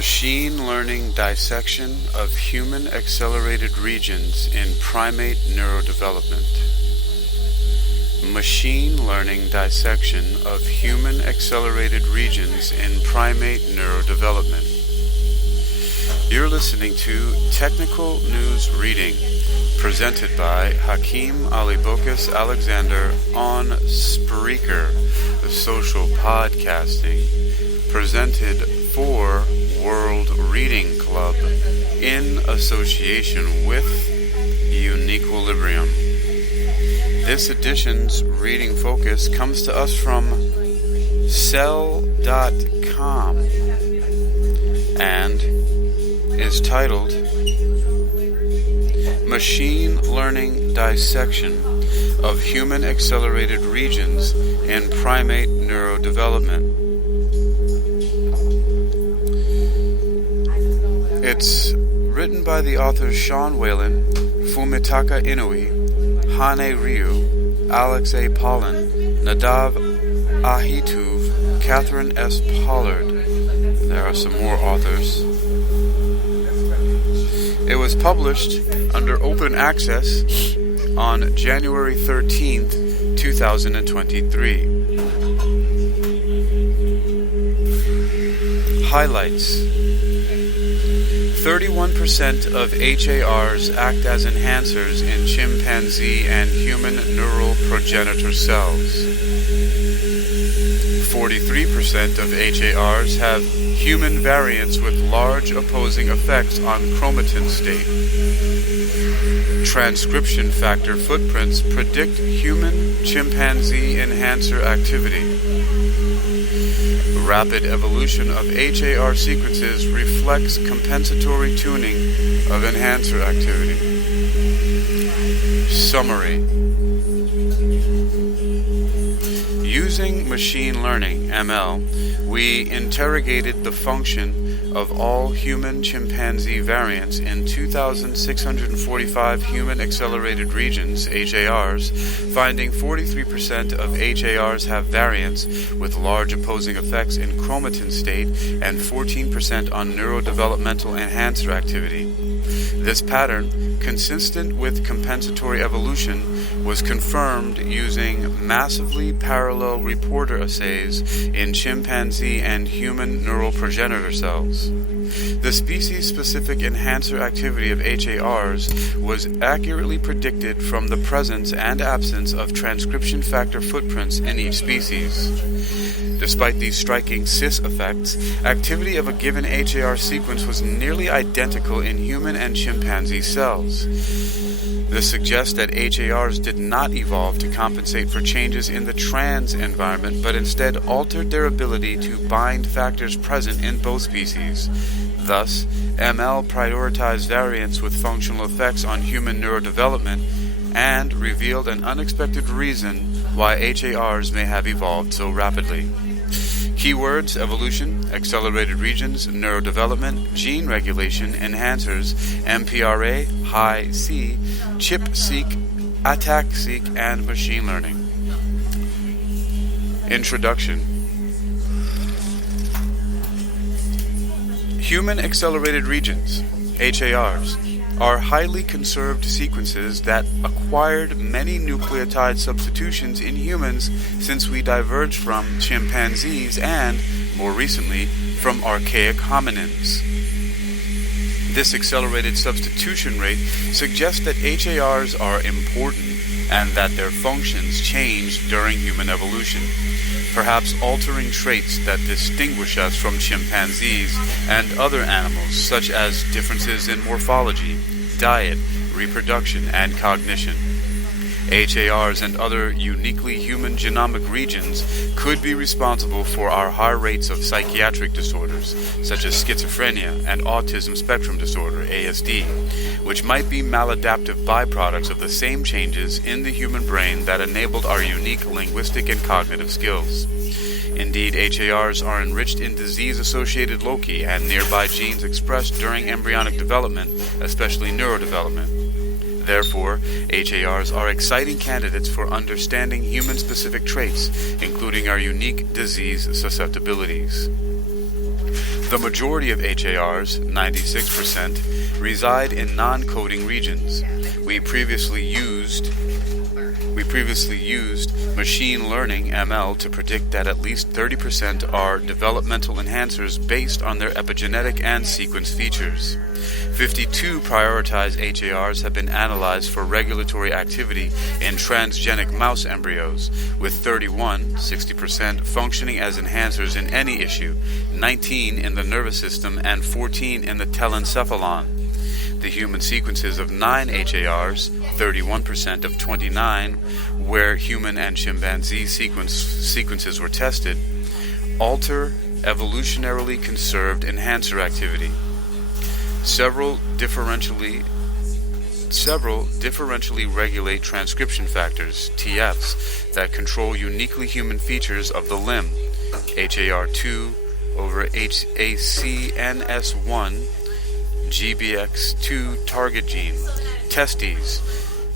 Machine learning dissection of human accelerated regions in primate neurodevelopment. Machine learning dissection of human accelerated regions in primate neurodevelopment. You're listening to Technical News Reading, presented by Hakeem Alibokas Alexander on Spreaker, the social podcasting, presented for World Reading Club in association with Uniquilibrium. This edition's reading focus comes to us from Cell.com and is titled Machine Learning Dissection of Human Accelerated Regions in Primate Neurodevelopment. It's written by the authors Sean Whalen, Fumitaka Inui, Hane Ryu, Alex A. Pollan, Nadav Ahituv, Catherine S. Pollard. There are some more authors. It was published under open access on January 13th, 2023. Highlights. 31% of HARs act as enhancers in chimpanzee and human neural progenitor cells. 43% of HARs have human variants with large opposing effects on chromatin state. Transcription factor footprints predict human-chimpanzee enhancer activity. Rapid evolution of HAR sequences reflects compensatory tuning of enhancer activity. Summary. Using machine learning, ML, we interrogated the function of all human-chimpanzee variants in 2,645 human accelerated regions, HARs, finding 43% of HARs have variants with large opposing effects in chromatin state and 14% on neurodevelopmental enhancer activity. This pattern, consistent with compensatory evolution, was confirmed using massively parallel reporter assays in chimpanzee and human neural progenitor cells. The species-specific enhancer activity of HARs was accurately predicted from the presence and absence of transcription factor footprints in each species. Despite these striking cis effects, activity of a given HAR sequence was nearly identical in human and chimpanzee cells. This suggests that HARs did not evolve to compensate for changes in the trans environment, but instead altered their ability to bind factors present in both species. Thus, ML prioritized variants with functional effects on human neurodevelopment and revealed an unexpected reason why HARs may have evolved so rapidly. Keywords: evolution, accelerated regions, neurodevelopment, gene regulation, enhancers, MPRA, high-C, chip-seq, attack-seq, and machine learning. Introduction. Human accelerated regions, HARs, are highly conserved sequences that acquired many nucleotide substitutions in humans since we diverged from chimpanzees and, more recently, from archaic hominins. This accelerated substitution rate suggests that HARs are important and that their functions changed during human evolution, perhaps altering traits that distinguish us from chimpanzees and other animals, such as differences in morphology, diet, reproduction, and cognition. HARs and other uniquely human genomic regions could be responsible for our high rates of psychiatric disorders, such as schizophrenia and autism spectrum disorder, ASD, which might be maladaptive byproducts of the same changes in the human brain that enabled our unique linguistic and cognitive skills. Indeed, HARs are enriched in disease-associated loci and nearby genes expressed during embryonic development, especially neurodevelopment. Therefore, HARs are exciting candidates for understanding human-specific traits, including our unique disease susceptibilities. The majority of HARs, 96%, reside in non-coding regions. We previously used machine learning ML to predict that at least 30% are developmental enhancers based on their epigenetic and sequence features. 52 prioritized HARs have been analyzed for regulatory activity in transgenic mouse embryos, with 31, 60%, functioning as enhancers in any issue, 19 in the nervous system, and 14 in the telencephalon. The human sequences of 9 HARs, 31% of 29, where human and chimpanzee sequences were tested, alter evolutionarily conserved enhancer activity. Several differentially regulate transcription factors, TFs, that control uniquely human features of the limb, HAR2 over HACNS1, GBX2 target gene, testes,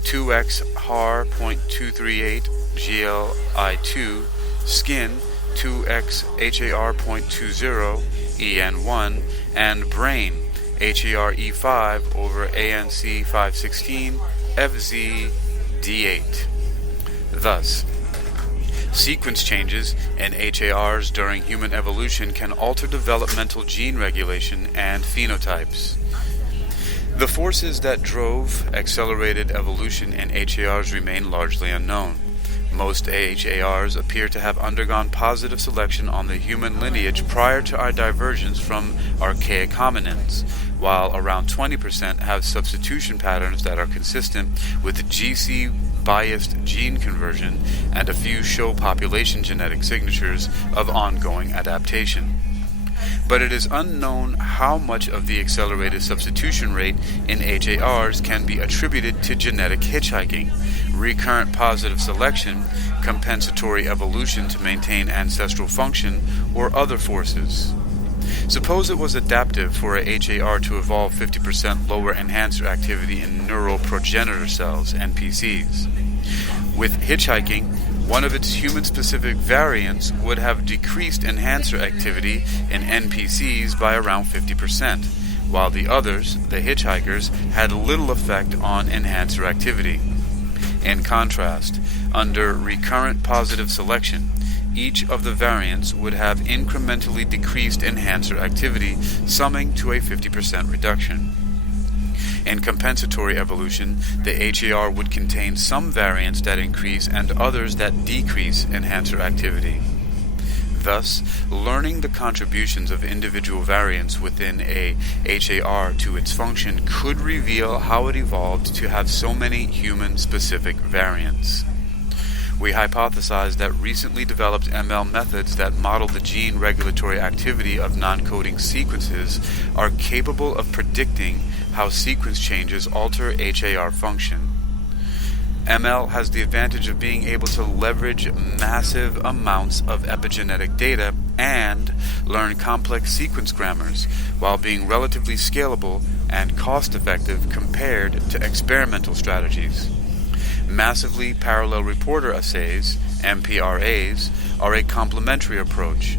2X HAR.238, GLI2, skin, 2X HAR.20, EN1, and brain, HARE5 over ANC516, FZD8. Thus, sequence changes in HARs during human evolution can alter developmental gene regulation and phenotypes. The forces that drove accelerated evolution in HARs remain largely unknown. Most HARs appear to have undergone positive selection on the human lineage prior to our divergence from archaic hominins, while around 20% have substitution patterns that are consistent with GC-biased gene conversion, and a few show population genetic signatures of ongoing adaptation. But it is unknown how much of the accelerated substitution rate in HARs can be attributed to genetic hitchhiking, recurrent positive selection, compensatory evolution to maintain ancestral function, or other forces. Suppose it was adaptive for a HAR to evolve 50% lower enhancer activity in neural progenitor cells, NPCs. With hitchhiking, one of its human-specific variants would have decreased enhancer activity in NPCs by around 50%, while the others, the hitchhikers, had little effect on enhancer activity. In contrast, under recurrent positive selection, each of the variants would have incrementally decreased enhancer activity, summing to a 50% reduction. In compensatory evolution, the HAR would contain some variants that increase and others that decrease enhancer activity. Thus, learning the contributions of individual variants within a HAR to its function could reveal how it evolved to have so many human-specific variants. We hypothesize that recently developed ML methods that model the gene regulatory activity of non-coding sequences are capable of predicting how sequence changes alter HAR function. ML has the advantage of being able to leverage massive amounts of epigenetic data and learn complex sequence grammars while being relatively scalable and cost-effective compared to experimental strategies. Massively parallel reporter assays, MPRAs, are a complementary approach.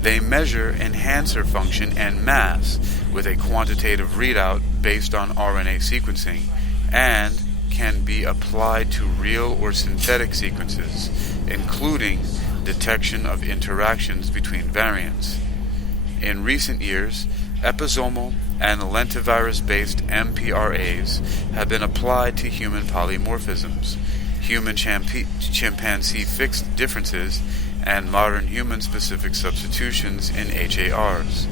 They measure enhancer function and mass with a quantitative readout based on RNA sequencing and can be applied to real or synthetic sequences, including detection of interactions between variants. In recent years, episomal and lentivirus-based MPRAs have been applied to human polymorphisms, human-chimpanzee fixed differences, and modern human-specific substitutions in HARs.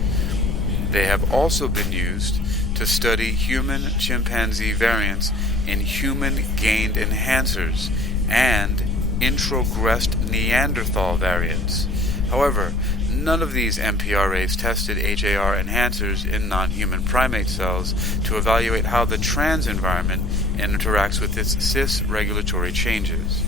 They have also been used to study human-chimpanzee variants in human-gained enhancers and introgressed Neanderthal variants. However, none of these MPRAs tested HAR enhancers in non-human primate cells to evaluate how the trans environment interacts with its cis regulatory changes.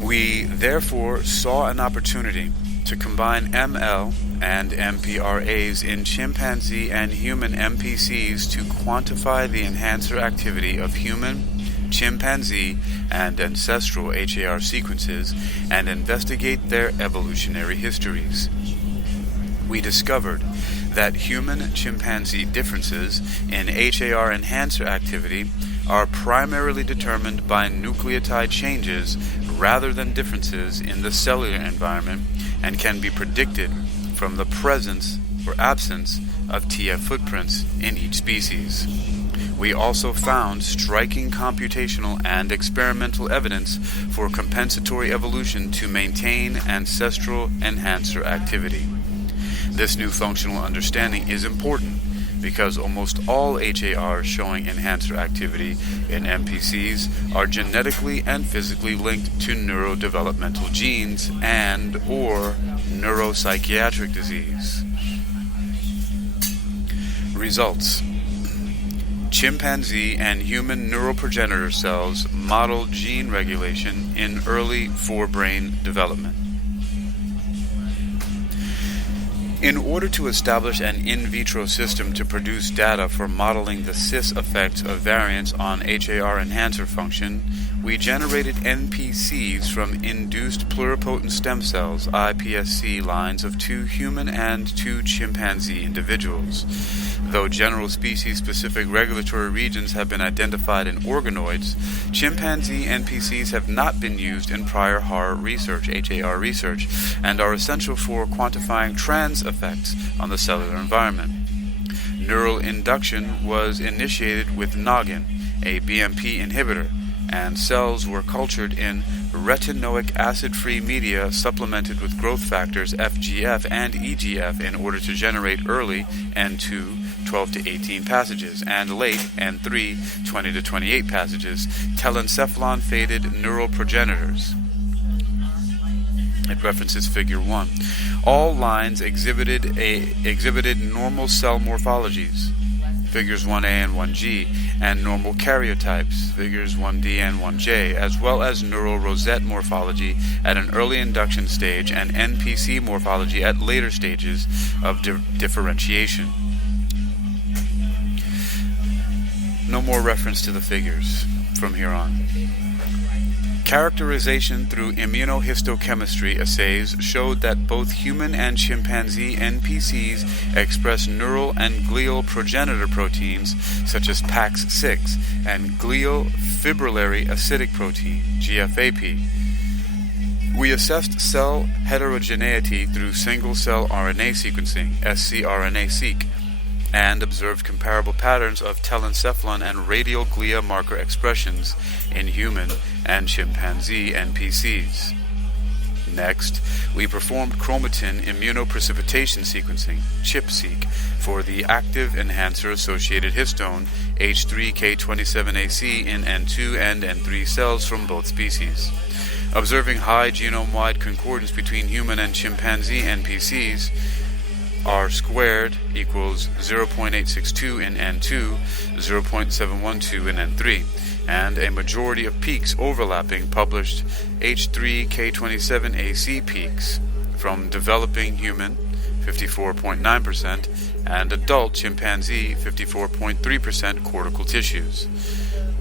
We therefore saw an opportunity to combine ML and MPRAs in chimpanzee and human MPCs to quantify the enhancer activity of human, chimpanzee and ancestral HAR sequences and investigate their evolutionary histories. We discovered that human-chimpanzee differences in HAR enhancer activity are primarily determined by nucleotide changes rather than differences in the cellular environment and can be predicted from the presence or absence of TF footprints in each species. We also found striking computational and experimental evidence for compensatory evolution to maintain ancestral enhancer activity. This new functional understanding is important because almost all HARs showing enhancer activity in NPCs are genetically and physically linked to neurodevelopmental genes and or neuropsychiatric disease. Results. Chimpanzee and human neural progenitor cells model gene regulation in early forebrain development. In order to establish an in vitro system to produce data for modeling the cis effects of variants on HAR enhancer function, we generated NPCs from induced pluripotent stem cells, iPSC lines of 2 human and 2 chimpanzee individuals. Though general species-specific regulatory regions have been identified in organoids, chimpanzee NPCs have not been used in prior HAR research, and are essential for quantifying trans effects on the cellular environment. Neural induction was initiated with noggin, a BMP inhibitor, and cells were cultured in retinoic acid-free media supplemented with growth factors FGF and EGF in order to generate early N2 12 to 18 passages and late N3 20 to 28 passages telencephalon-fated neural progenitors. It references Figure 1. All lines exhibited normal cell morphologies, Figures 1A and 1G, and normal karyotypes, Figures 1D and 1J, as well as neural rosette morphology at an early induction stage and NPC morphology at later stages of differentiation. No more reference to the figures from here on. Characterization through immunohistochemistry assays showed that both human and chimpanzee NPCs express neural and glial progenitor proteins such as PAX6 and glial fibrillary acidic protein, GFAP. We assessed cell heterogeneity through single-cell RNA sequencing, scRNA-seq, and observed comparable patterns of telencephalon and radial glia marker expressions in human and chimpanzee NPCs. Next, we performed chromatin immunoprecipitation sequencing, ChIP-seq, for the active enhancer-associated histone H3K27AC in N2 and N3 cells from both species. Observing high genome-wide concordance between human and chimpanzee NPCs, R squared equals 0.862 in N2, 0.712 in N3, and a majority of peaks overlapping published H3K27AC peaks from developing human, 54.9%, and adult chimpanzee, 54.3% cortical tissues.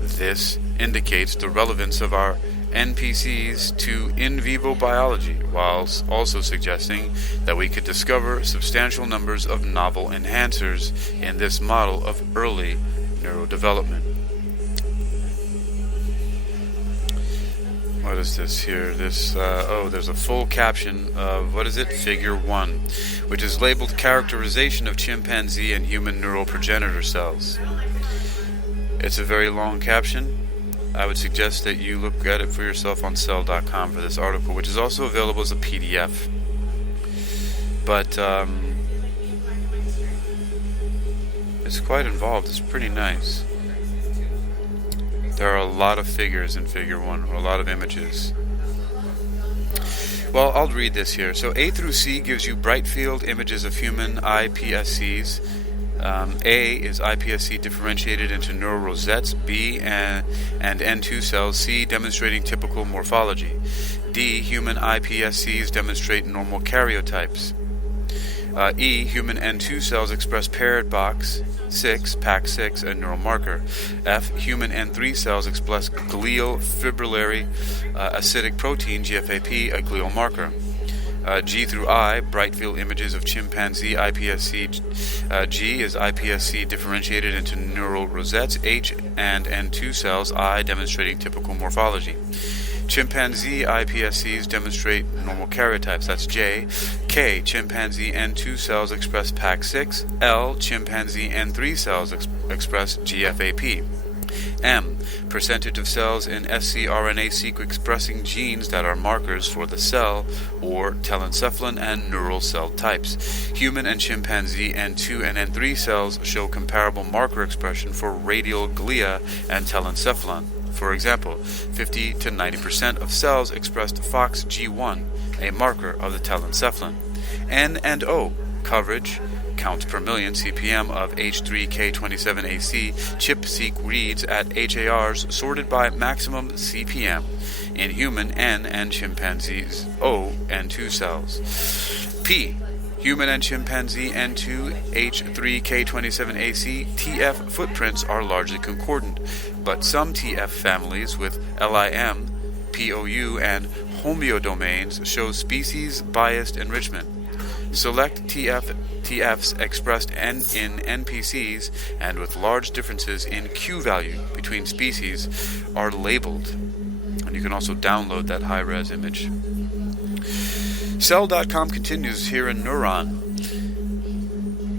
This indicates the relevance of our NPCs to in vivo biology, whilst also suggesting that we could discover substantial numbers of novel enhancers in this model of early neurodevelopment. What is this here? There's a full caption of, Figure 1, which is labeled Characterization of Chimpanzee and Human Neural Progenitor Cells. It's a very long caption. I would suggest that you look at it for yourself on cell.com for this article, which is also available as a PDF. But it's quite involved. It's pretty nice. There are a lot of figures in Figure 1, or a lot of images. Well, I'll read this here. So A through C gives you bright field images of human iPSCs. A is iPSC differentiated into neural rosettes, B and N2 cells, C demonstrating typical morphology. D, human iPSCs demonstrate normal karyotypes. E. Human N2 cells express paired box 6, PAC6, a neural marker. F. Human N3 cells express glial fibrillary acidic protein, GFAP, a glial marker. G through I, bright field images of chimpanzee iPSC. G is iPSC differentiated into neural rosettes. H and N2 cells, I demonstrating typical morphology. Chimpanzee iPSCs demonstrate normal karyotypes. That's J. K. Chimpanzee N2 cells express PAC6. L. Chimpanzee N3 cells express GFAP. M. Percentage of cells in scRNA-seq expressing genes that are markers for the cell or telencephalon and neural cell types. Human and chimpanzee N2 and N3 cells show comparable marker expression for radial glia and telencephalon. For example, 50 to 90% of cells expressed FOXG1, a marker of the telencephalon. N and O, coverage, counts per million CPM of H3K27AC chip-seq reads at HARs sorted by maximum CPM in human N and chimpanzees O N2 cells. P. Human and chimpanzee N2 H3K27AC TF footprints are largely concordant, but some TF families with LIM, POU, and homeodomains show species-biased enrichment. Select TFs expressed in NPCs and with large differences in Q value between species are labeled. And you can also download that high-res image. Cell.com continues here in Neuron.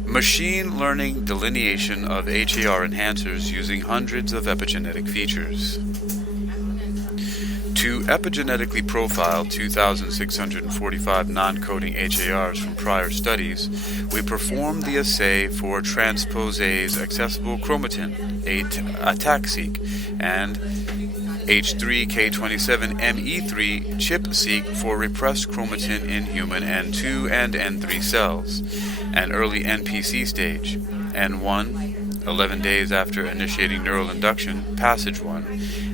Machine learning delineation of HAR enhancers using hundreds of epigenetic features. To epigenetically profile 2,645 non-coding HARs from prior studies, we performed the assay for transposase accessible chromatin, ATAC-seq, and H3K27ME3 chip-seq for repressed chromatin in human N2 and N3 cells, an early NPC stage, N1, 11 days after initiating neural induction, passage 1,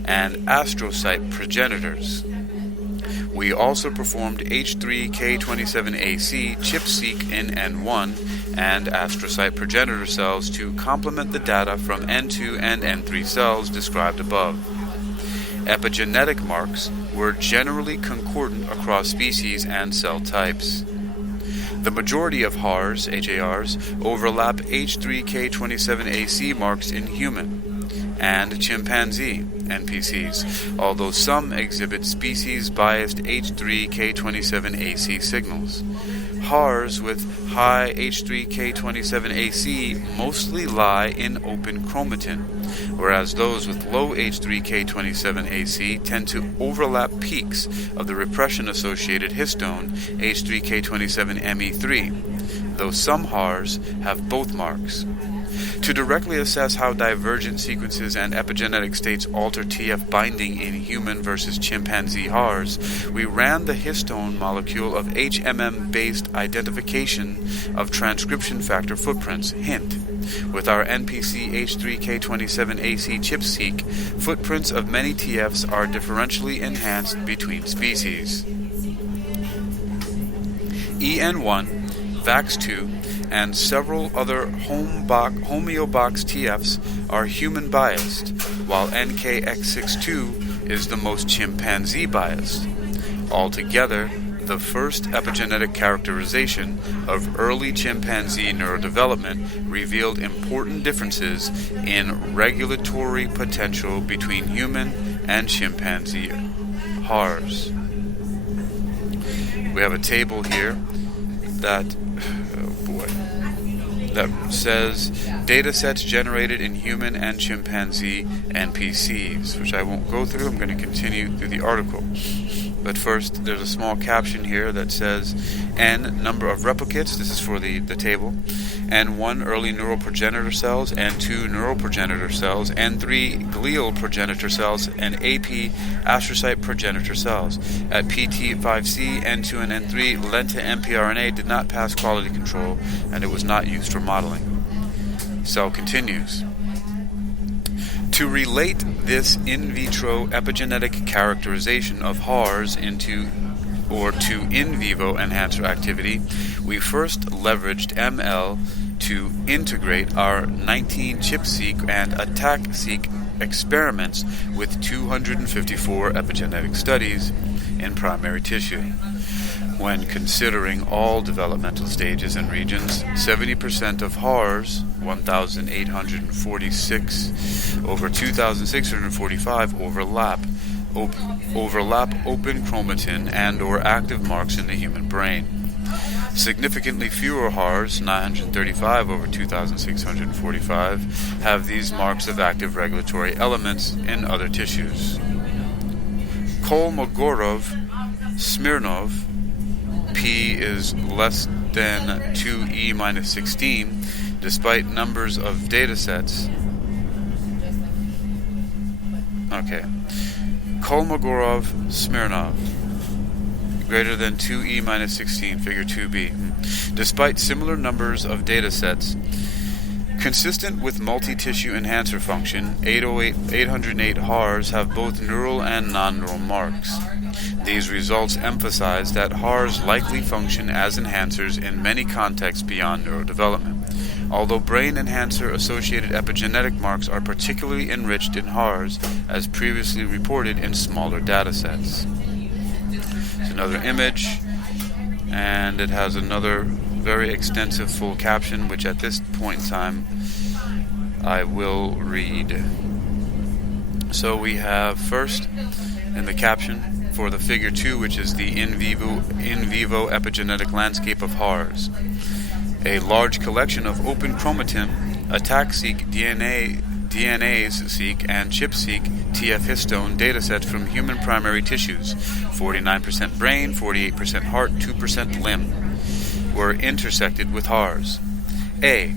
and astrocyte progenitors. We also performed H3K27AC chip-seq in N1 and astrocyte progenitor cells to complement the data from N2 and N3 cells described above. Epigenetic marks were generally concordant across species and cell types. The majority of HARs, overlap H3K27AC marks in human and chimpanzee NPCs, although some exhibit species-biased H3K27AC signals. HARs with high H3K27AC mostly lie in open chromatin, whereas those with low H3K27AC tend to overlap peaks of the repression-associated histone H3K27ME3, though some HARs have both marks. To directly assess how divergent sequences and epigenetic states alter TF binding in human versus chimpanzee HARs, we ran the histone molecule of HMM-based identification of transcription factor footprints, HINT. With our NPC H3K27AC chip-seq, footprints of many TFs are differentially enhanced between species. EN1, VAX2, and several other homeobox TFs are human-biased, while NKX62 is the most chimpanzee-biased. Altogether, the first epigenetic characterization of early chimpanzee neurodevelopment revealed important differences in regulatory potential between human and chimpanzee HARs. We have a table here that says data sets generated in human and chimpanzee NPCs, which I won't go through. I'm going to continue through the article. But first, there's a small caption here that says N, number of replicates, this is for the table, N1, early neural progenitor cells, N2, neural progenitor cells, N3, glial progenitor cells, and AP, astrocyte progenitor cells. At PT5C, N2 and N3, lenta mPRNA did not pass quality control, and it was not used for modeling. Cell continues. To relate this in vitro epigenetic characterization of HARs into or to in vivo enhancer activity, we first leveraged ML to integrate our 19 ChIP-seq and ATAC-seq experiments with 254 epigenetic studies in primary tissue. When considering all developmental stages and regions, 70% of HARs, 1,846 over 2,645, overlap open chromatin and or active marks in the human brain. Significantly fewer HARs, 935 over 2,645, have these marks of active regulatory elements in other tissues. Kolmogorov-Smirnov, P is less than 2e minus 16, despite numbers of datasets. Kolmogorov-Smirnov, greater than 2e minus 16, figure 2b. Despite similar numbers of datasets, consistent with multi-tissue enhancer function, 808 HARs have both neural and non-neural marks. These results emphasize that HARs likely function as enhancers in many contexts beyond neurodevelopment, although brain enhancer-associated epigenetic marks are particularly enriched in HARs, as previously reported in smaller datasets. It's another image, and it has another very extensive full caption, which at this point in time I will read. So we have first in the caption for the figure 2, which is the in vivo epigenetic landscape of HARs. A large collection of open chromatin, ATAC-seq DNase-seq, and ChIP-seq TF histone datasets from human primary tissues, 49% brain, 48% heart, 2% limb, were intersected with HARs. A.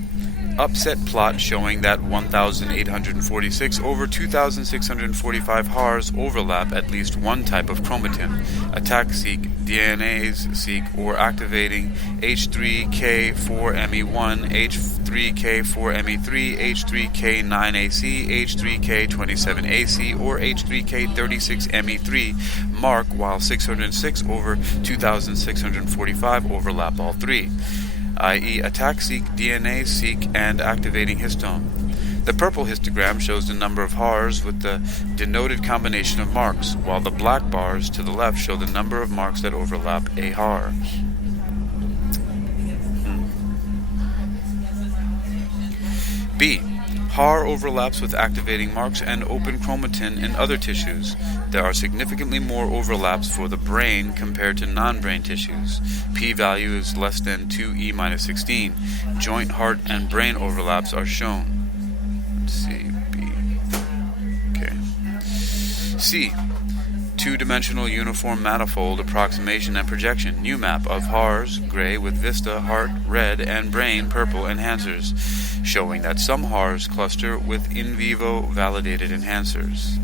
Upset plot showing that 1,846 over 2,645 HARs overlap at least one type of chromatin, ATAC-seq, DNase-seq, or activating H3K4ME1, H3K4ME3, H3K9AC, H3K27AC, or H3K36ME3 mark, while 606 over 2,645 overlap all three, i.e. ATAC-seq, DNase-seq, and activating histone. The purple histogram shows the number of HARs with the denoted combination of marks, while the black bars to the left show the number of marks that overlap a HAR. B. HAR overlaps with activating marks and open chromatin in other tissues. There are significantly more overlaps for the brain compared to non-brain tissues. P-value is less than 2e minus 16. Joint, heart, and brain overlaps are shown. Let's see, B. Okay. C. Two-dimensional uniform manifold approximation and projection, UMAP, of HARs, gray, with VISTA, heart, red, and brain, purple, enhancers, showing that some HARs cluster with in vivo validated enhancers.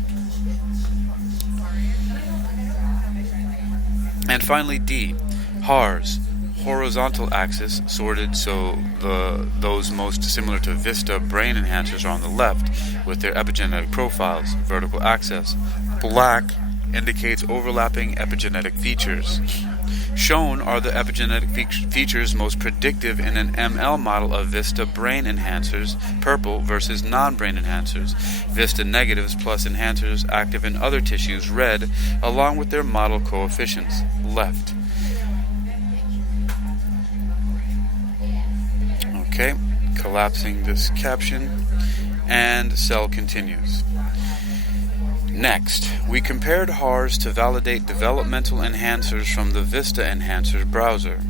And finally, D. HARs, horizontal axis, sorted so those most similar to VISTA brain enhancers are on the left, with their epigenetic profiles, vertical axis. Black indicates overlapping epigenetic features. Shown are the epigenetic features most predictive in an ML model of VISTA brain enhancers, purple, versus non-brain enhancers, VISTA negatives plus enhancers active in other tissues, red, along with their model coefficients, left. Okay, collapsing this caption, and cell continues. Next, we compared HARs to validate developmental enhancers from the VISTA enhancers browser.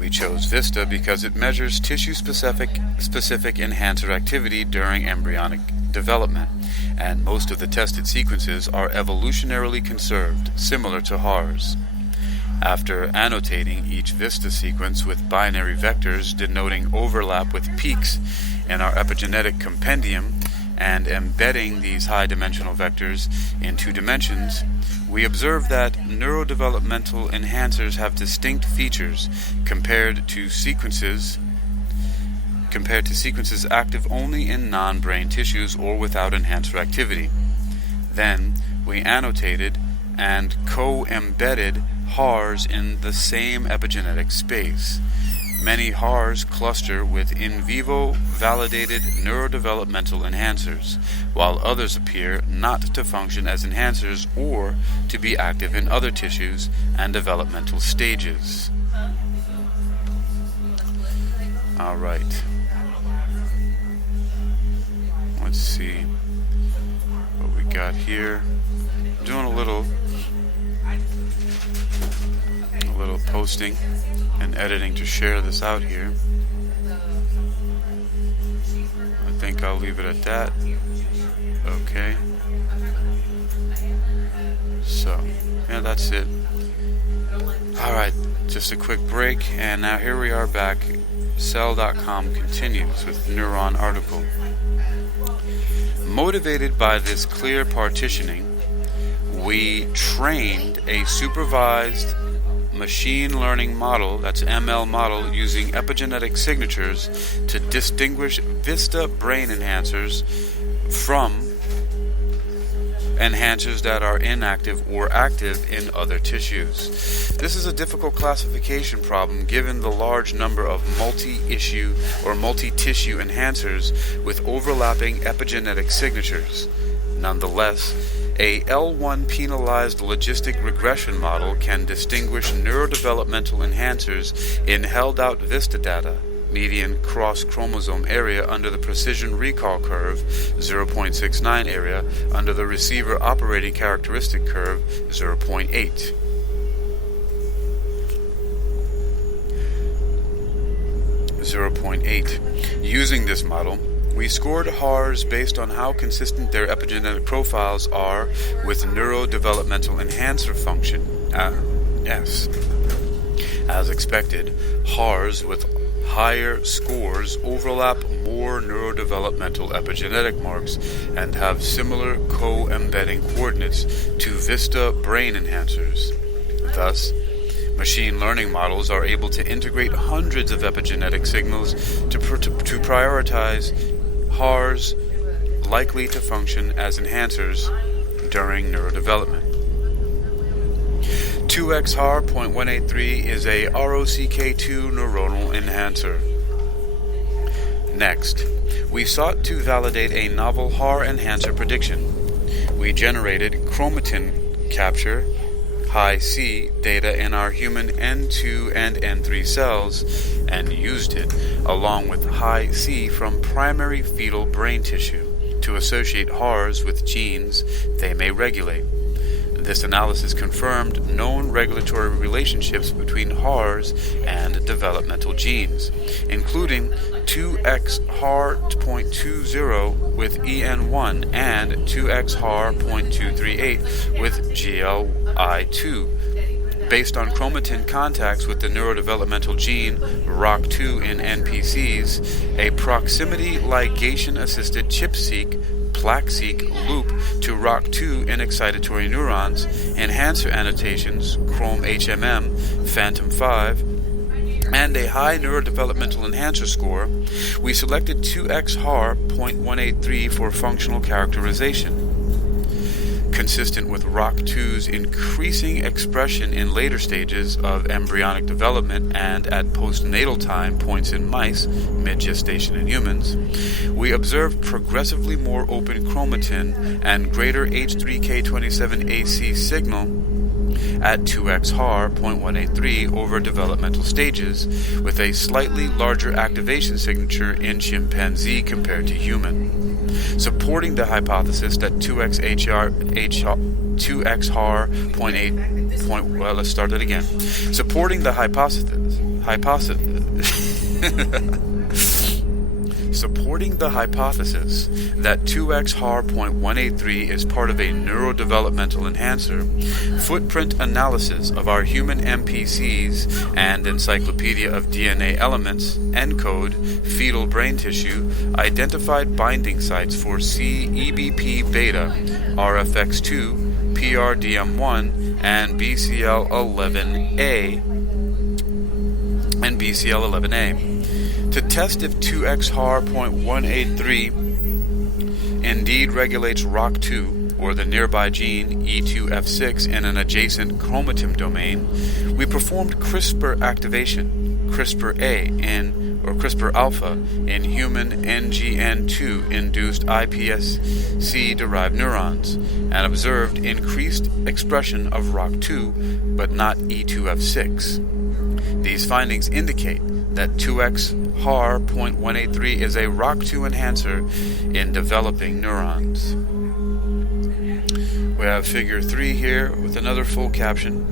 We chose VISTA because it measures tissue-specific enhancer activity during embryonic development, and most of the tested sequences are evolutionarily conserved, similar to HARs. After annotating each VISTA sequence with binary vectors denoting overlap with peaks in our epigenetic compendium, and embedding these high-dimensional vectors in 2 dimensions, we observe that neurodevelopmental enhancers have distinct features compared to sequences active only in non-brain tissues or without enhancer activity. Then we annotated and co-embedded HARs in the same epigenetic space. Many HARs cluster with in vivo validated neurodevelopmental enhancers, while others appear not to function as enhancers or to be active in other tissues and developmental stages. All right. Let's see what we got here. I'm doing a little posting and editing to share this out here. I think I'll leave it at that. Okay. So, yeah, that's it. Alright, just a quick break, and now here we are back. Cell.com continues with Neuron article. Motivated by this clear partitioning, we trained a supervised machine learning model, that's ML model, using epigenetic signatures to distinguish VISTA brain enhancers from enhancers that are inactive or active in other tissues. This is a difficult classification problem given the large number of multi-issue or multi-tissue enhancers with overlapping epigenetic signatures. Nonetheless, a L1 penalized logistic regression model can distinguish neurodevelopmental enhancers in held-out VISTA data, median cross-chromosome area under the precision recall curve, 0.69 area, under the receiver operating characteristic curve, 0.8. Using this model, we scored HARs based on how consistent their epigenetic profiles are with neurodevelopmental enhancer function. Yes. As expected, HARs with higher scores overlap more neurodevelopmental epigenetic marks and have similar co-embedding coordinates to VISTA brain enhancers. Thus, machine learning models are able to integrate hundreds of epigenetic signals to prioritize HARs likely to function as enhancers during neurodevelopment. 2XHAR.183 is a ROCK2 neuronal enhancer. Next, we sought to validate a novel HAR enhancer prediction. We generated chromatin capture high C data in our human N2 and N3 cells and used it, along with high C from primary fetal brain tissue, to associate HARs with genes they may regulate. This analysis confirmed known regulatory relationships between HARs and developmental genes, including 2XHAR.20 with EN1 and 2XHAR.238 with GLI2. Based on chromatin contacts with the neurodevelopmental gene ROCK2 in NPCs, a proximity ligation-assisted chip-seq plaque-seq loop to ROCK2 in excitatory neurons, enhancer annotations, Chrome-HMM, Phantom5, and a high neurodevelopmental enhancer score, we selected 2XHAR.183 for functional characterization. Consistent with ROCK2's increasing expression in later stages of embryonic development and at postnatal time points in mice, mid-gestation in humans, we observed progressively more open chromatin and greater H3K27AC signal at 2XHAR.183 over developmental stages, with a slightly larger activation signature in chimpanzee compared to human, supporting the hypothesis that 2XHAR.8. Well, let's start that again. Supporting the supporting the hypothesis that 2XHAR.183 is part of a neurodevelopmental enhancer, footprint analysis of our human MPCs and Encyclopedia of DNA Elements, ENCODE, fetal brain tissue, identified binding sites for CEBP beta, RFX2, PRDM1, and BCL11A, and BCL11A. To test if 2XHAR.183 indeed regulates ROCK2, or the nearby gene E2F6 in an adjacent chromatin domain, we performed CRISPR activation, CRISPR alpha in human NGN2 induced iPSC derived neurons and observed increased expression of ROC2 but not E2F6. These findings indicate that 2X HAR.183 is a ROC2 enhancer in developing neurons. We have figure 3 here with another full caption.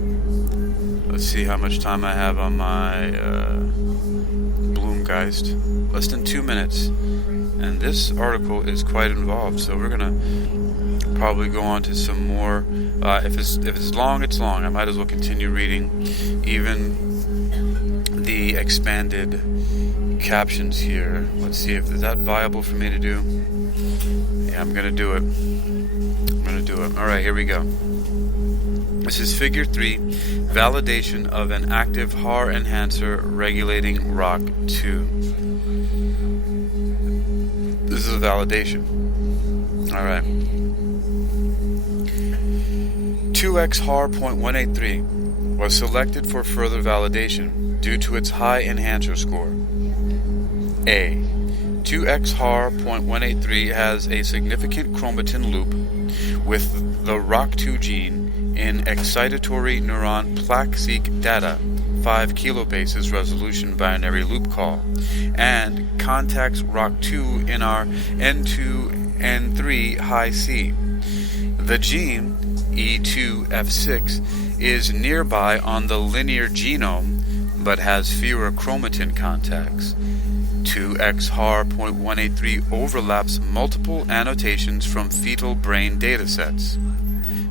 Let's see how much time I have on my Bloomgeist. Less than 2 minutes. And this article is quite involved, so we're going to probably go on to some more. If it's long, it's long. I might as well continue reading even the expanded captions here. Let's see if is that viable for me to do. Yeah, I'm going to do it. Alright, here we go. This is figure 3, validation of an active HAR enhancer regulating ROC2. This is a validation. Alright. 2X HAR.183 was selected for further validation due to its high enhancer score. A. 2X HAR.183 has a significant chromatin loop with the ROC2 gene in excitatory neuron plaque-seq data, 5 kilobases resolution binary loop call, and contacts ROC2 in our N2-N3 high C. The gene, E2F6, is nearby on the linear genome but has fewer chromatin contacts. 2X HAR.183 overlaps multiple annotations from fetal brain datasets,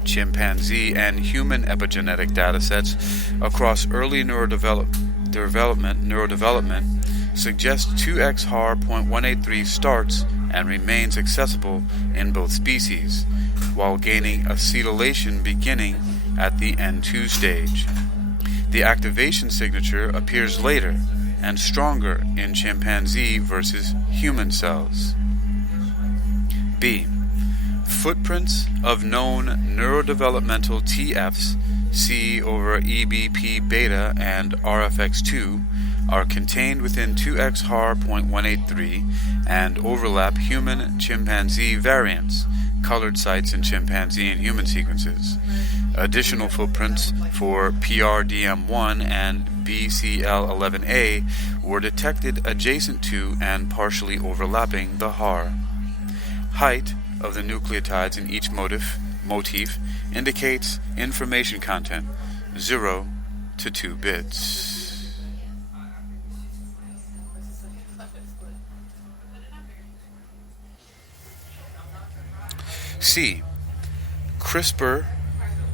chimpanzee and human epigenetic datasets across early neurodevelopment suggest 2X HAR.183 starts and remains accessible in both species, while gaining acetylation beginning at the N2 stage. The activation signature appears later and stronger in chimpanzee versus human cells. B. Footprints of known neurodevelopmental TFs, C/EBP beta and RFX2, are contained within 2X HAR.183 and overlap human-chimpanzee variants, colored sites in chimpanzee and human sequences. Additional footprints for PRDM1 and BCL11A were detected adjacent to and partially overlapping the HAR. Height of the nucleotides in each motif indicates information content 0 to 2 bits. C. CRISPR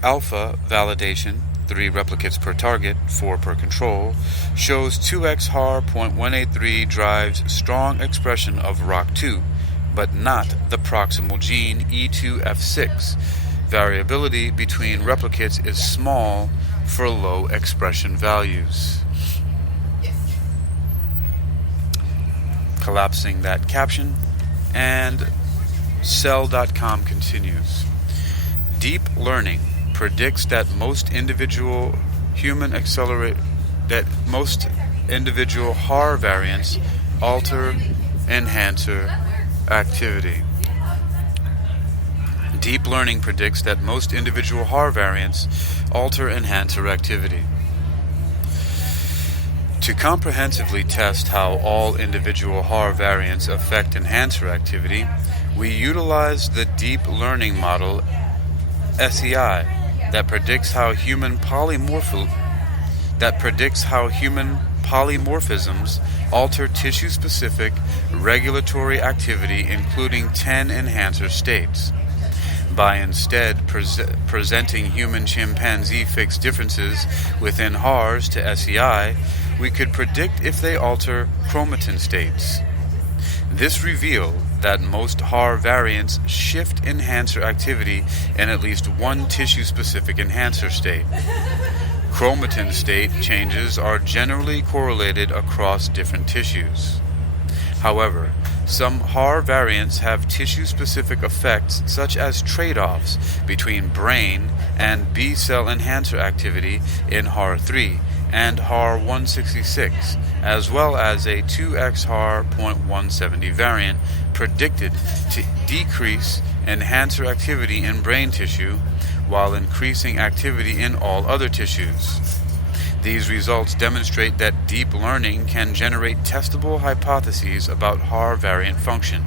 alpha validation, 3 replicates per target, 4 per control, shows 2X HAR.183 drives strong expression of ROC2, but not the proximal gene E2F6. Variability between replicates is small for low expression values. Collapsing that caption, and Cell.com continues. Deep learning predicts that most individual HAR variants alter enhancer activity. Deep learning predicts that most individual HAR variants alter enhancer activity. To comprehensively test how all individual HAR variants affect enhancer activity, we utilize the deep learning model SEI that predicts how human polymorphisms alter tissue-specific regulatory activity, including 10 enhancer states. By instead presenting human-chimpanzee fixed differences within HARs to SEI, we could predict if they alter chromatin states. This revealed that most HAR variants shift enhancer activity in at least one tissue-specific enhancer state. Chromatin state changes are generally correlated across different tissues. However, Some HAR variants have tissue-specific effects such as trade-offs between brain and B-cell enhancer activity in HAR3 and HAR166, as well as a 2X HAR.170 variant predicted to decrease enhancer activity in brain tissue while increasing activity in all other tissues. These results demonstrate that deep learning can generate testable hypotheses about HAR variant function.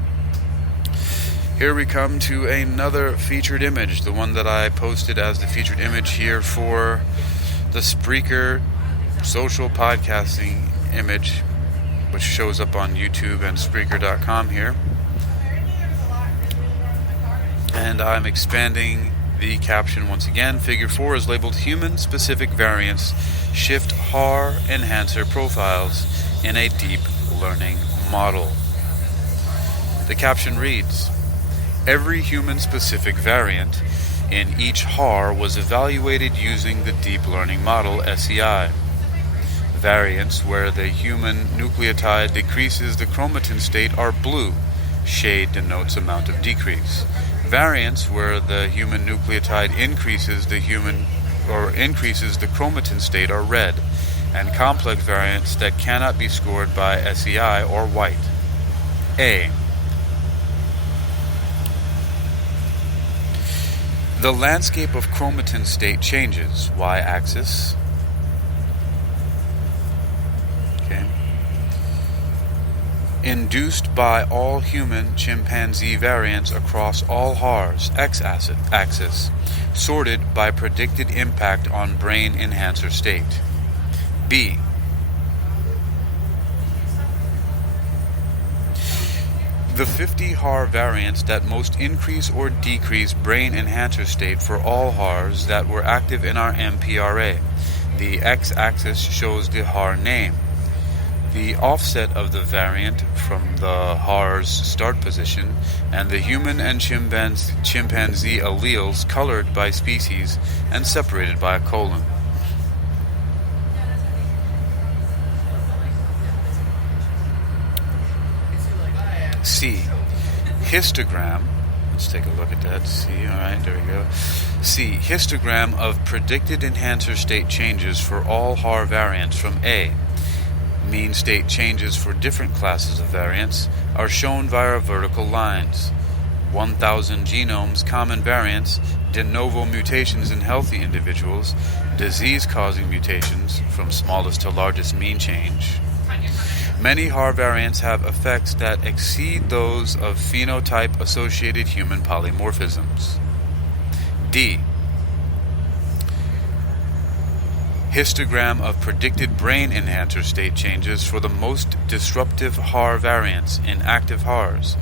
Here we come to another featured image, the one that I posted as the featured image here for the Spreaker social podcasting image, which shows up on YouTube and Spreaker.com here. And I'm expanding the caption once again. Figure 4 is labeled Human-Specific Variants Shift HAR Enhancer Profiles in a Deep Learning Model. The caption reads, every human-specific variant in each HAR was evaluated using the Deep Learning Model, SEI. Variants where the human nucleotide decreases the chromatin state are blue. Shade denotes amount of decrease. Variants where the human nucleotide increases the chromatin state are red, and complex variants that cannot be scored by SEI are white. A. The landscape of chromatin state changes, y-axis. Induced by all human-chimpanzee variants across all HARs, x-axis, sorted by predicted impact on brain enhancer state. B. The 50 HAR variants that most increase or decrease brain enhancer state for all HARs that were active in our MPRA. The x-axis shows the HAR name. The offset of the variant from the HAR's start position, and the human and chimpanzee alleles colored by species and separated by a colon. C. Histogram. Let's take a look at that. C. Alright, there we go. C. Histogram of predicted enhancer state changes for all HAR variants from A. Mean state changes for different classes of variants are shown via vertical lines. 1,000 genomes, common variants, de novo mutations in healthy individuals, disease-causing mutations, from smallest to largest mean change. Many HAR variants have effects that exceed those of phenotype-associated human polymorphisms. D. Histogram of predicted brain enhancer state changes for the most disruptive HAR variants in active HARs.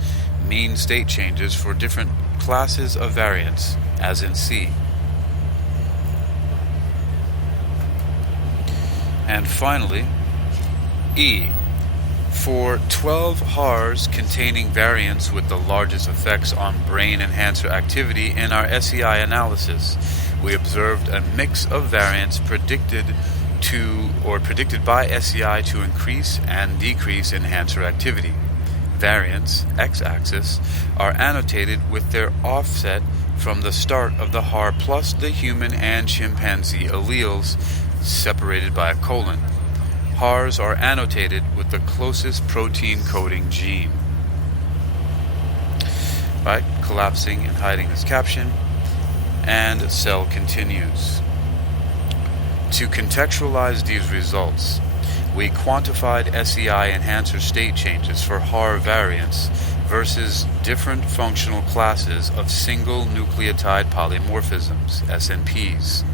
Mean state changes for different classes of variants, as in C. And finally, E. For 12 HARs containing variants with the largest effects on brain enhancer activity in our SEI analysis, we observed a mix of variants predicted by SEI to increase and decrease enhancer activity. Variants, x-axis, are annotated with their offset from the start of the HAR plus the human and chimpanzee alleles, separated by a colon. HARs are annotated with the closest protein coding gene. Right, collapsing and hiding this caption. And cell continues. To contextualize these results, we quantified SEI enhancer state changes for HAR variants versus different functional classes of single nucleotide polymorphisms, SNPs.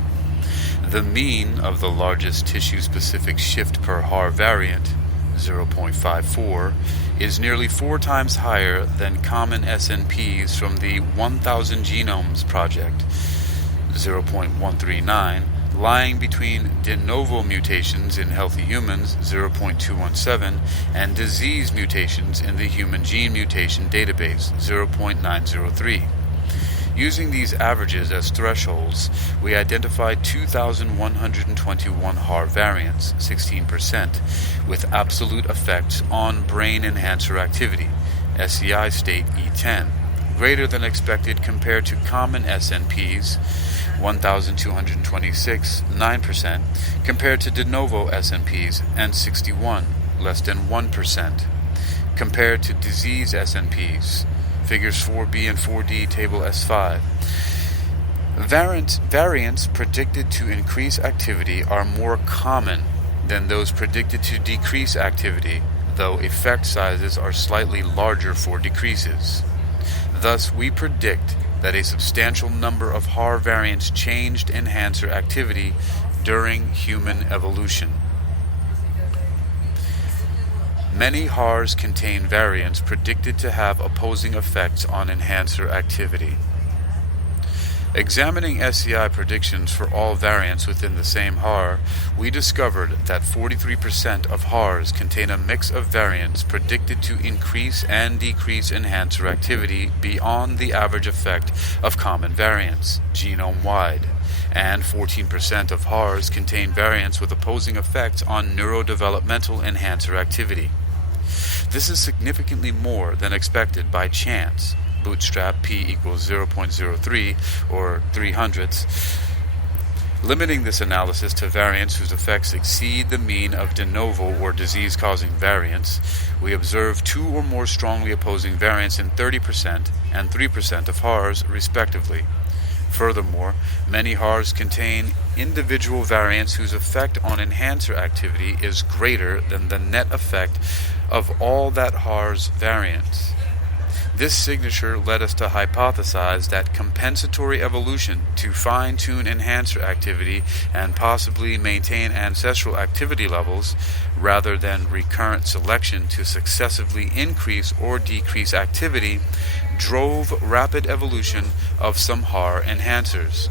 The mean of the largest tissue-specific shift per HAR variant, 0.54, is nearly 4 times higher than common SNPs from the 1,000 Genomes Project, 0.139, lying between de novo mutations in healthy humans, 0.217, and disease mutations in the Human Gene Mutation Database, 0.903. Using these averages as thresholds, we identified 2,121 HAR variants, 16%, with absolute effects on brain enhancer activity, SCI state E10, greater than expected compared to common SNPs, 1,226, 9%, compared to de novo SNPs, N61, less than 1%, compared to disease SNPs, figures 4b and 4d, table S5. Variants predicted to increase activity are more common than those predicted to decrease activity, though effect sizes are slightly larger for decreases. Thus, we predict that a substantial number of HAR variants changed enhancer activity during human evolution. Many HARs contain variants predicted to have opposing effects on enhancer activity. Examining SCI predictions for all variants within the same HAR, we discovered that 43% of HARs contain a mix of variants predicted to increase and decrease enhancer activity beyond the average effect of common variants, genome-wide, and 14% of HARs contain variants with opposing effects on neurodevelopmental enhancer activity. This is significantly more than expected by chance. Bootstrap p equals 0.03 or 300ths. Limiting this analysis to variants whose effects exceed the mean of de novo or disease-causing variants, we observe two or more strongly opposing variants in 30% and 3% of HARs, respectively. Furthermore, many HARs contain individual variants whose effect on enhancer activity is greater than the net effect of all that HARs variants. This signature led us to hypothesize that compensatory evolution to fine-tune enhancer activity and possibly maintain ancestral activity levels, rather than recurrent selection to successively increase or decrease activity, drove rapid evolution of some HAR enhancers.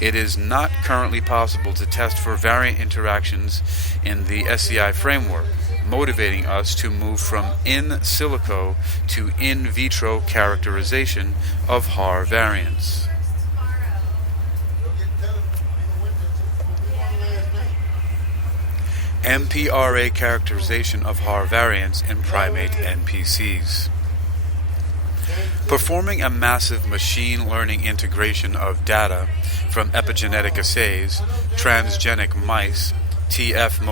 It is not currently possible to test for variant interactions in the SCI framework, motivating us to move from in silico to in vitro characterization of HAR variants. MPRA characterization of HAR variants in primate NPCs. Performing a massive machine learning integration of data from epigenetic assays, transgenic mice, TF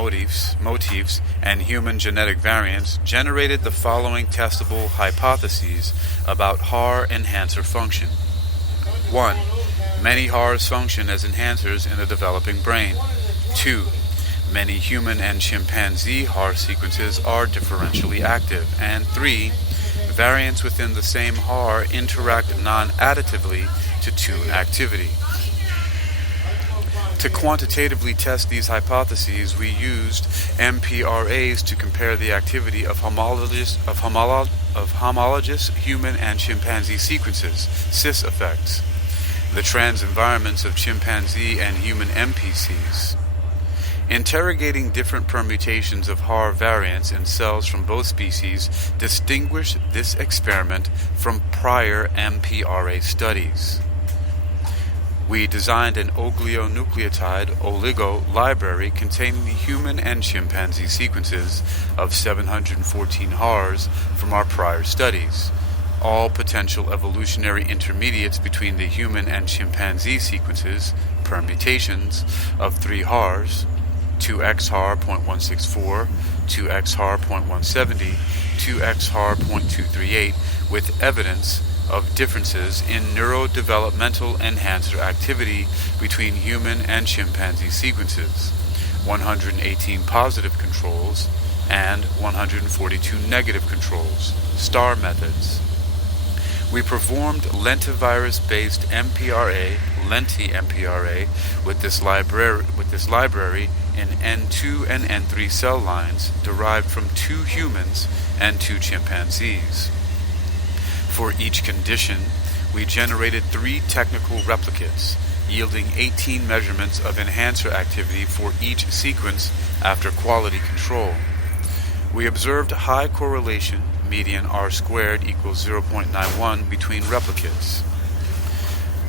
motifs, and human genetic variants generated the following testable hypotheses about HAR enhancer function. 1. Many HARs function as enhancers in the developing brain. 2. Many human and chimpanzee HAR sequences are differentially active. And 3. Variants within the same HAR interact non-additively to tune activity. To quantitatively test these hypotheses, we used MPRAs to compare the activity of homologous human and chimpanzee sequences, cis effects, the trans environments of chimpanzee and human MPCs. Interrogating different permutations of HAR variants in cells from both species distinguished this experiment from prior MPRA studies. We designed an oligonucleotide oligo library containing the human and chimpanzee sequences of 714 HARs from our prior studies, all potential evolutionary intermediates between the human and chimpanzee sequences, permutations of 3 HARs, 2X HAR .164, 2X HAR .170, 2X HAR .238, with evidence of differences in neurodevelopmental enhancer activity between human and chimpanzee sequences, 118 positive controls and 142 negative controls, STAR methods. We performed lentivirus-based MPRA, lenti-MPRA, with this library in N2 and N3 cell lines derived from 2 humans and 2 chimpanzees. For each condition, we generated 3 technical replicates, yielding 18 measurements of enhancer activity for each sequence after quality control. We observed high correlation, median R squared equals 0.91 between replicates.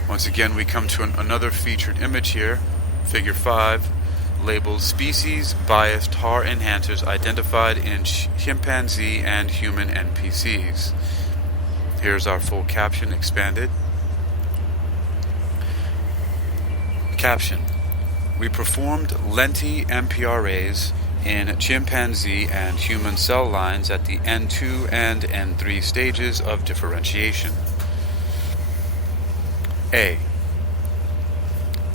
Once again, we come to another featured image here, figure 5, labels species-biased HAR enhancers identified in chimpanzee and human NPCs. Here's our full caption expanded. Caption: we performed lenti-MPRAs in chimpanzee and human cell lines at the N2 and N3 stages of differentiation. A.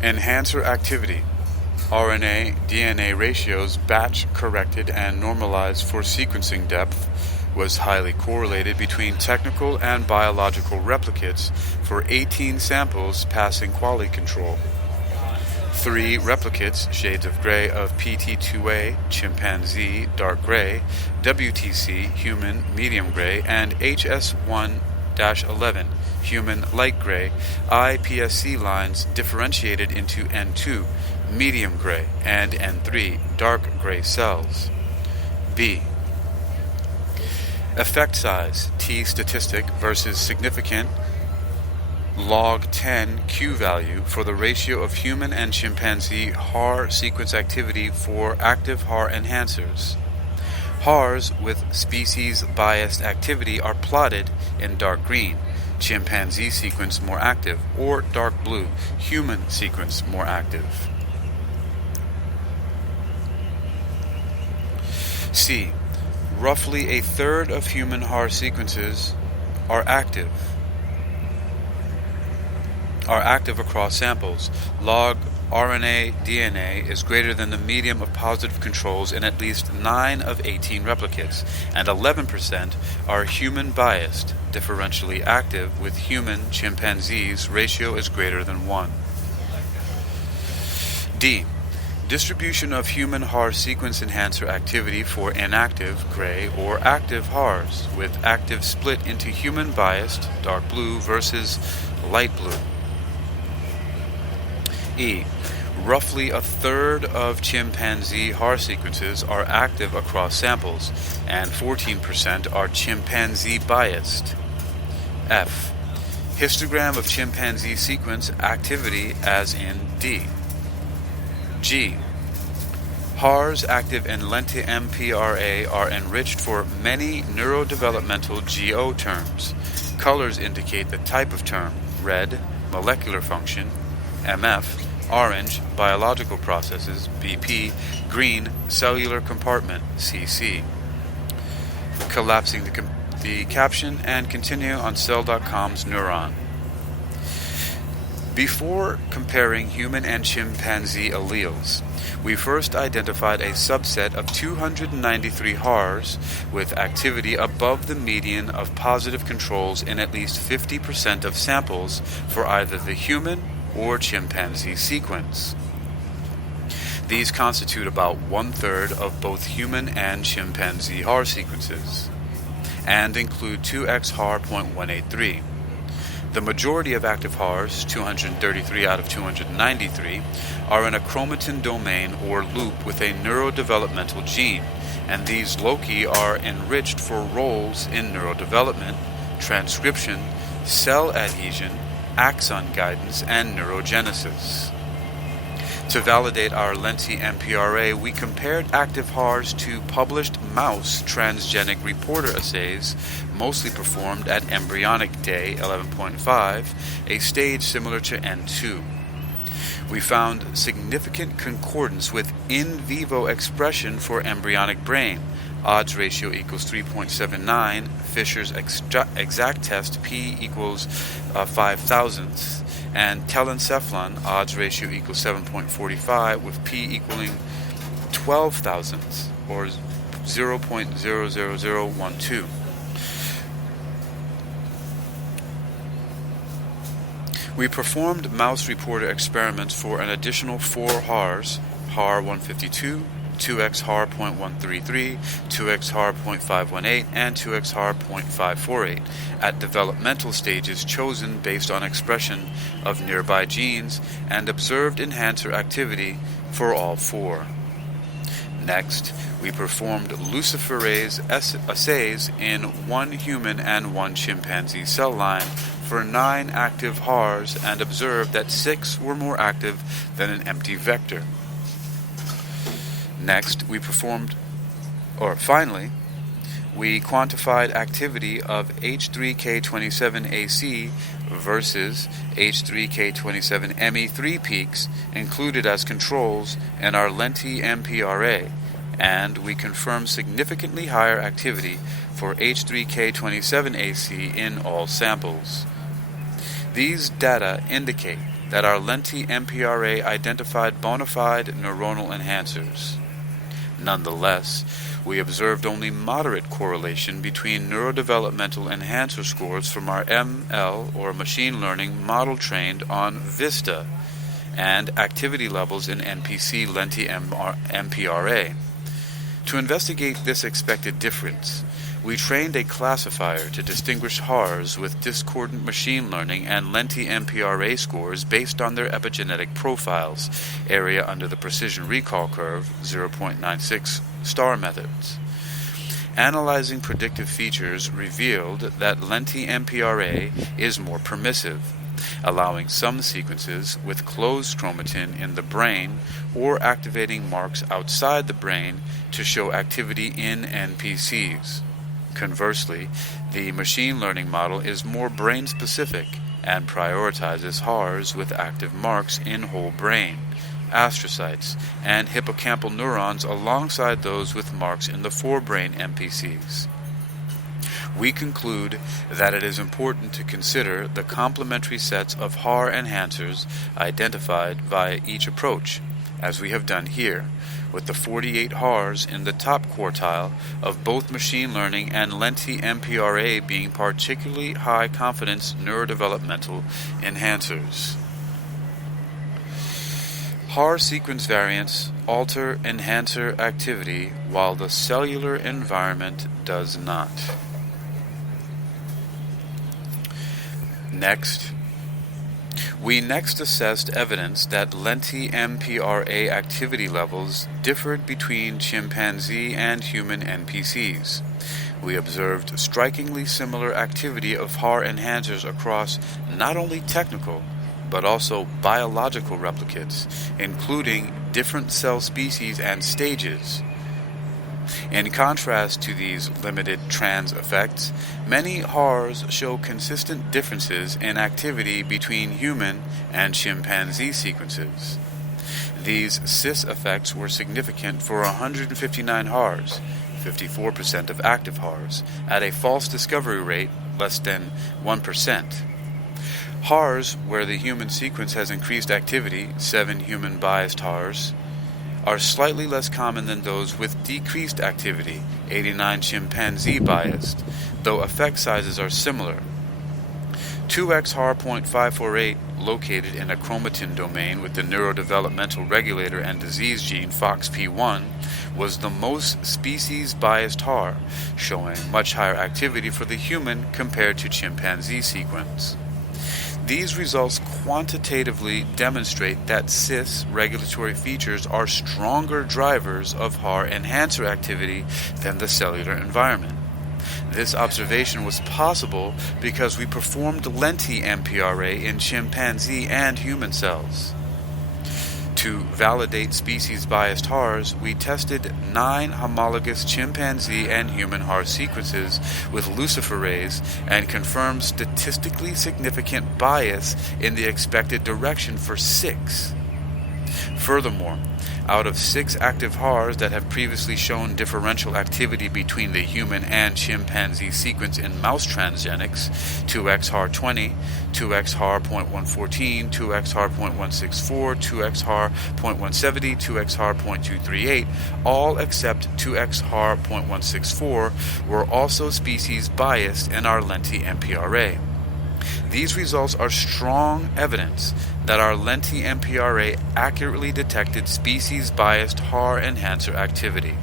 Enhancer activity. RNA-DNA ratios batch corrected and normalized for sequencing depth was highly correlated between technical and biological replicates for 18 samples passing quality control. 3 replicates, shades of gray, of PT2A, chimpanzee, dark gray, WTC, human, medium gray, and HS1-11, human, light gray, iPSC lines differentiated into N2, medium gray, and N3, dark gray cells. B. Effect size, T statistic versus significant log 10 Q value for the ratio of human and chimpanzee HAR sequence activity for active HAR enhancers. HARs with species-biased activity are plotted in dark green, chimpanzee sequence more active, or dark blue, human sequence more active. C. Roughly a third of human HAR sequences are active across samples. Log RNA DNA is greater than the median of positive controls in at least 9 of 18 replicates, and 11% are human biased, differentially active with human chimpanzees ratio is greater than 1. D. Distribution of human HAR sequence enhancer activity for inactive, gray, or active HARs, with active split into human biased, dark blue, versus light blue. E. Roughly a third of chimpanzee HAR sequences are active across samples, and 14% are chimpanzee biased. F. Histogram of chimpanzee sequence activity as in D. G. HARs active in lenti-MPRA are enriched for many neurodevelopmental GO terms. Colors indicate the type of term: red, molecular function; MF, orange, biological processes; BP, green, cellular compartment, CC. Collapsing the caption and continue on Cell.com's Neuron. Before comparing human and chimpanzee alleles, we first identified a subset of 293 HARs with activity above the median of positive controls in at least 50% of samples for either the human or chimpanzee sequence. These constitute about 1/3 of both human and chimpanzee HAR sequences, and include 2x HAR.183. The majority of active HARs, 233 out of 293, are in a chromatin domain or loop with a neurodevelopmental gene, and these loci are enriched for roles in neurodevelopment, transcription, cell adhesion, axon guidance, and neurogenesis. To validate our lenti-MPRA, we compared active HARs to published mouse transgenic reporter assays, mostly performed at embryonic day 11.5, a stage similar to N2. We found significant concordance with in vivo expression for embryonic brain. Odds ratio equals 3.79, Fisher's exact test P equals 5,000ths, and telencephalon odds ratio equals 7.45 with P equaling 12,000ths, or 0.00012. We performed mouse reporter experiments for an additional 4 HARs, HAR 152, 2x HAR.133, 2x HAR.518, and 2x HAR.548 at developmental stages chosen based on expression of nearby genes and observed enhancer activity for all 4. Next, we performed luciferase assays in 1 human and 1 chimpanzee cell line for 9 active HARs and observed that 6 were more active than an empty vector. Next, finally, we quantified activity of H3K27AC versus H3K27ME3 peaks included as controls in our lenti-MPRA, and we confirmed significantly higher activity for H3K27AC in all samples. These data indicate that our lenti-MPRA identified bona fide neuronal enhancers. Nonetheless, we observed only moderate correlation between neurodevelopmental enhancer scores from our ML or machine learning model trained on VISTA and activity levels in NPC lenti-MPRA. To investigate this expected difference, we trained a classifier to distinguish HARs with discordant machine learning and lenti-MPRA scores based on their epigenetic profiles, area under the precision recall curve, 0.96 star methods. Analyzing predictive features revealed that lenti-MPRA is more permissive, allowing some sequences with closed chromatin in the brain or activating marks outside the brain to show activity in NPCs. Conversely, the machine learning model is more brain-specific and prioritizes HARs with active marks in whole brain, astrocytes, and hippocampal neurons alongside those with marks in the forebrain MPCs. We conclude that it is important to consider the complementary sets of HAR enhancers identified via each approach, as we have done here, with the 48 HARs in the top quartile of both machine learning and lenti-MPRA being particularly high confidence neurodevelopmental enhancers. HAR sequence variants alter enhancer activity while the cellular environment does not. We next assessed evidence that lenti-MPRA activity levels differed between chimpanzee and human NPCs. We observed strikingly similar activity of HAR enhancers across not only technical, but also biological replicates, including different cell species and stages. In contrast to these limited trans effects, many HARs show consistent differences in activity between human and chimpanzee sequences. These cis effects were significant for 159 HARs, 54% of active HARs, at a false discovery rate less than 1%. HARs where the human sequence has increased activity, 7 human-biased HARs, are slightly less common than those with decreased activity, 89 chimpanzee-biased, though effect sizes are similar. 2x HAR.548, located in a chromatin domain with the neurodevelopmental regulator and disease gene FOXP1, was the most species-biased HAR, showing much higher activity for the human compared to chimpanzee sequence. These results quantitatively demonstrate that cis regulatory features are stronger drivers of HAR enhancer activity than the cellular environment. This observation was possible because we performed lenti-MPRA in chimpanzee and human cells. To validate species-biased HARs, we tested 9 homologous chimpanzee and human HAR sequences with luciferase and confirmed statistically significant bias in the expected direction for 6. Furthermore, out of 6 active HARs that have previously shown differential activity between the human and chimpanzee sequence in mouse transgenics, 2x HAR20, 2x HAR.114, 2x HAR.164, 2x HAR.170, 2x HAR.238, all except 2x HAR.164 were also species biased in our lenti-MPRA. These results are strong evidence that our lenti-MPRA accurately detected species-biased HAR enhancer activity.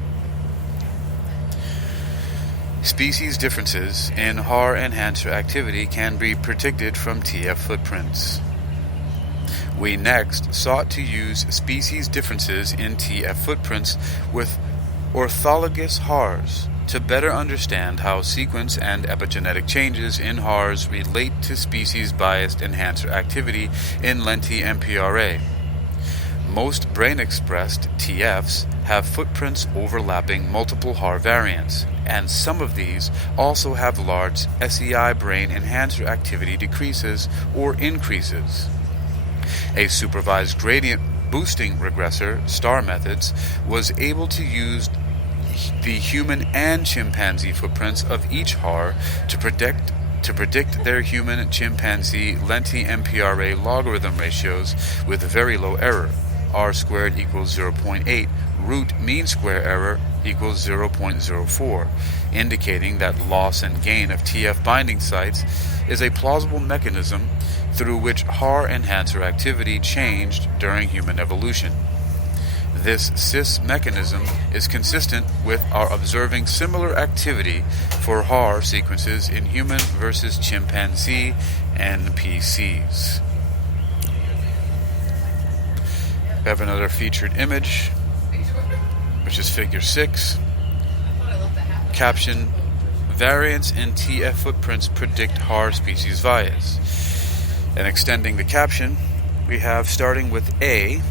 Species differences in HAR enhancer activity can be predicted from TF footprints. We next sought to use species differences in TF footprints with orthologous HARs to better understand how sequence and epigenetic changes in HARs relate to species-biased enhancer activity in lenti-MPRA. Most brain-expressed TFs have footprints overlapping multiple HAR variants, and some of these also have large SEI brain enhancer activity decreases or increases. A supervised gradient boosting regressor, STAR methods, was able to use the human and chimpanzee footprints of each HAR to predict their human-chimpanzee lenti-MPRA logarithm ratios with very low error, r squared equals 0.8, root mean square error equals 0.04, indicating that loss and gain of TF binding sites is a plausible mechanism through which HAR enhancer activity changed during human evolution. This cis mechanism is consistent with our observing similar activity for HAR sequences in human versus chimpanzee NPCs. We have another featured image, which is figure 6. Caption: variants in TF footprints predict HAR species bias. And extending the caption, we have, starting with A,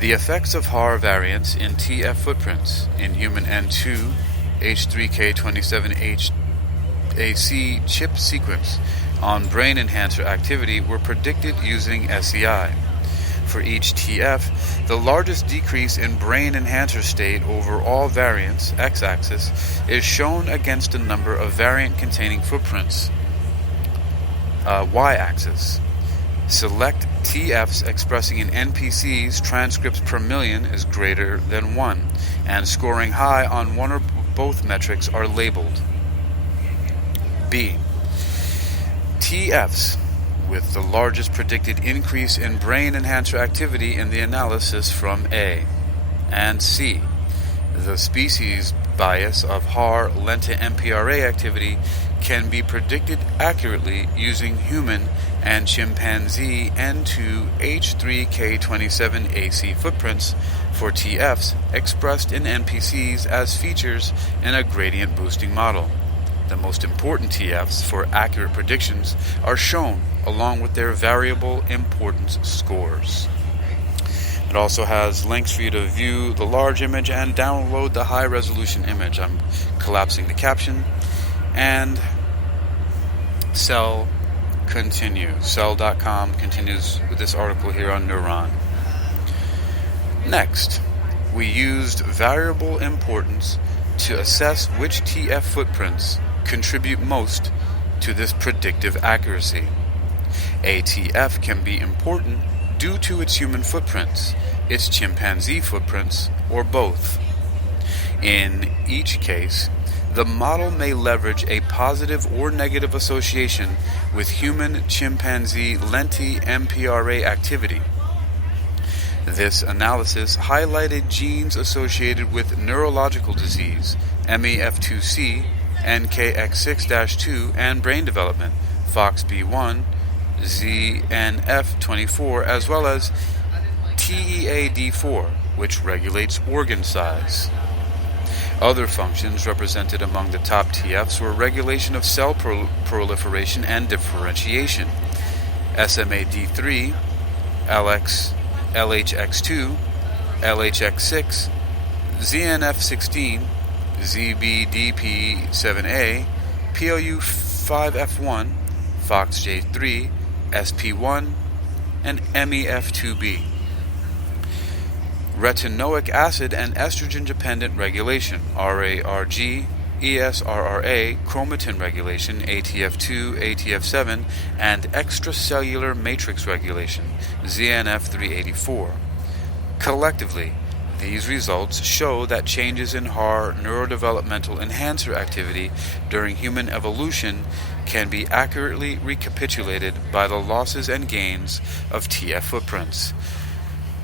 the effects of HAR variants in TF footprints in human N2 H3K27HAC chip sequence on brain enhancer activity were predicted using SEI. For each TF, the largest decrease in brain enhancer state over all variants, x-axis, is shown against a number of variant-containing footprints, y-axis. Select TFs expressing in NPCs transcripts per million is greater than 1, and scoring high on one or both metrics are labeled. B. TFs with the largest predicted increase in brain enhancer activity in the analysis from A. And C. The species bias of HAR lenti-MPRA activity can be predicted accurately using human and chimpanzee N2 H3K27AC footprints for TFs expressed in NPCs as features in a gradient boosting model. The most important TFs for accurate predictions are shown along with their variable importance scores. It also has links for you to view the large image and download the high resolution image. I'm collapsing the caption. And Cell continues. Cell.com continues with this article here on Neuron. Next, we used variable importance to assess which TF footprints contribute most to this predictive accuracy. A TF can be important due to its human footprints, its chimpanzee footprints, or both. In each case, the model may leverage a positive or negative association with human-chimpanzee lenti-MPRA activity. This analysis highlighted genes associated with neurological disease, MEF2C, NKX6-2, and brain development, FOXB1, ZNF24, as well as TEAD4, which regulates organ size. Other functions represented among the top TFs were regulation of cell proliferation and differentiation, SMAD3, LHX2, LHX6, ZNF16, ZBDP7A, PLU5F1, FOXJ3, SP1, and MEF2B. Retinoic acid and estrogen-dependent regulation, RARG, ESRRA, chromatin regulation, ATF2, ATF7, and extracellular matrix regulation, ZNF384. Collectively, these results show that changes in HAR neurodevelopmental enhancer activity during human evolution can be accurately recapitulated by the losses and gains of TF footprints.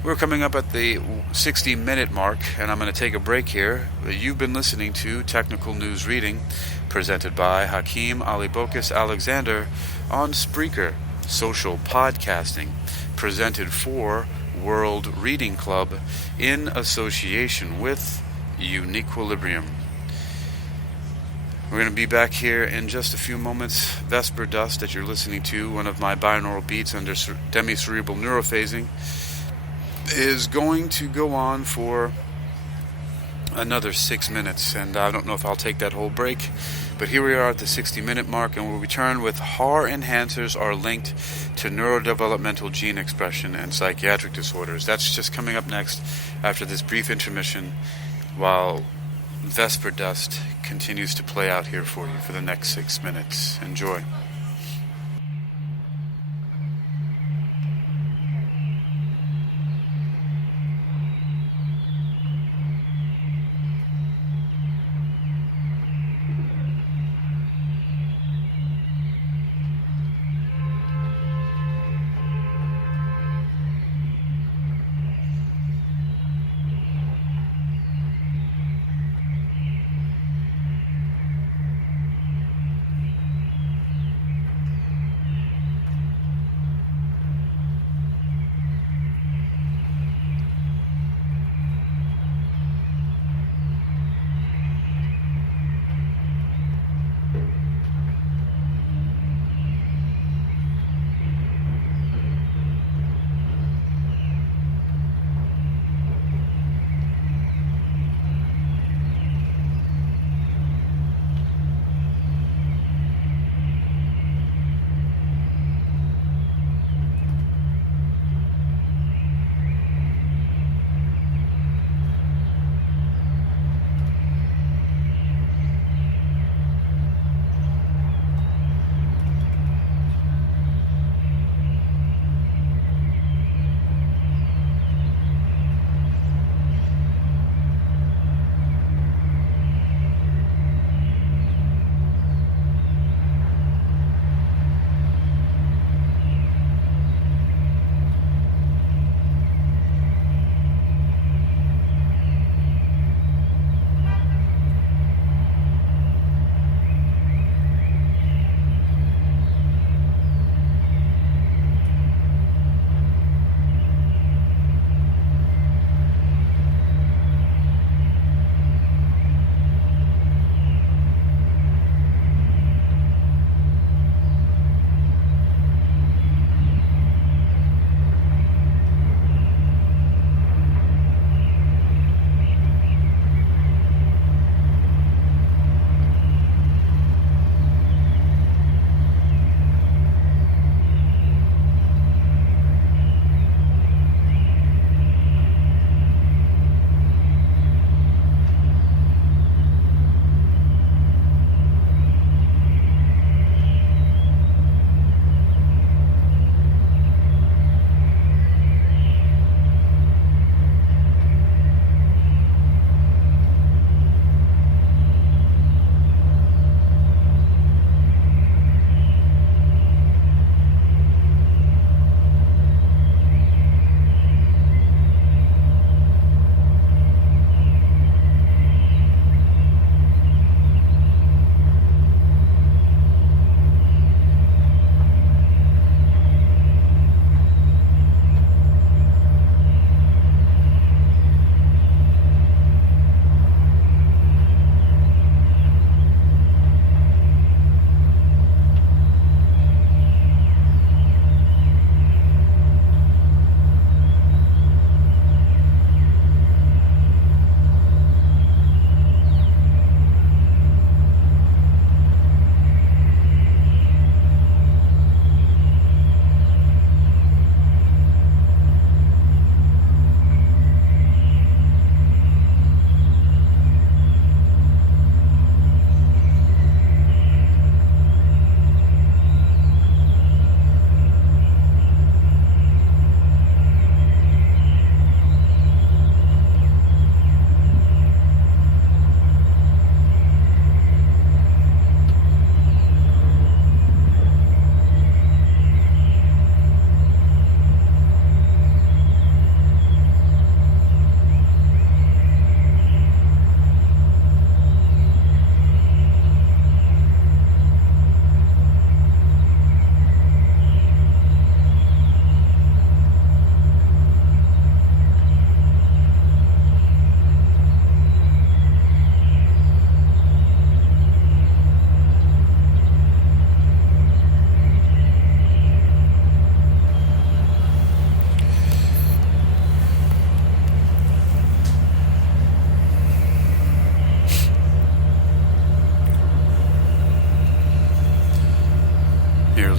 We're coming up at the 60-minute mark, and I'm going to take a break here. You've been listening to Technical News Reading, presented by Hakeem Alibokis Alexander on Spreaker, social podcasting, presented for World Reading Club in association with Uniquilibrium. We're going to be back here in just a few moments. Vesper Dust that you're listening to, one of my binaural beats under demi-cerebral neurophasing. is going to go on for another 6 minutes, and I don't know if I'll take that whole break, but here we are at the 60-minute mark, and we'll return with HAR enhancers are linked to neurodevelopmental gene expression and psychiatric disorders. That's just coming up next after this brief intermission, while Vesper Dust continues to play out here for you for the next 6 minutes. Enjoy.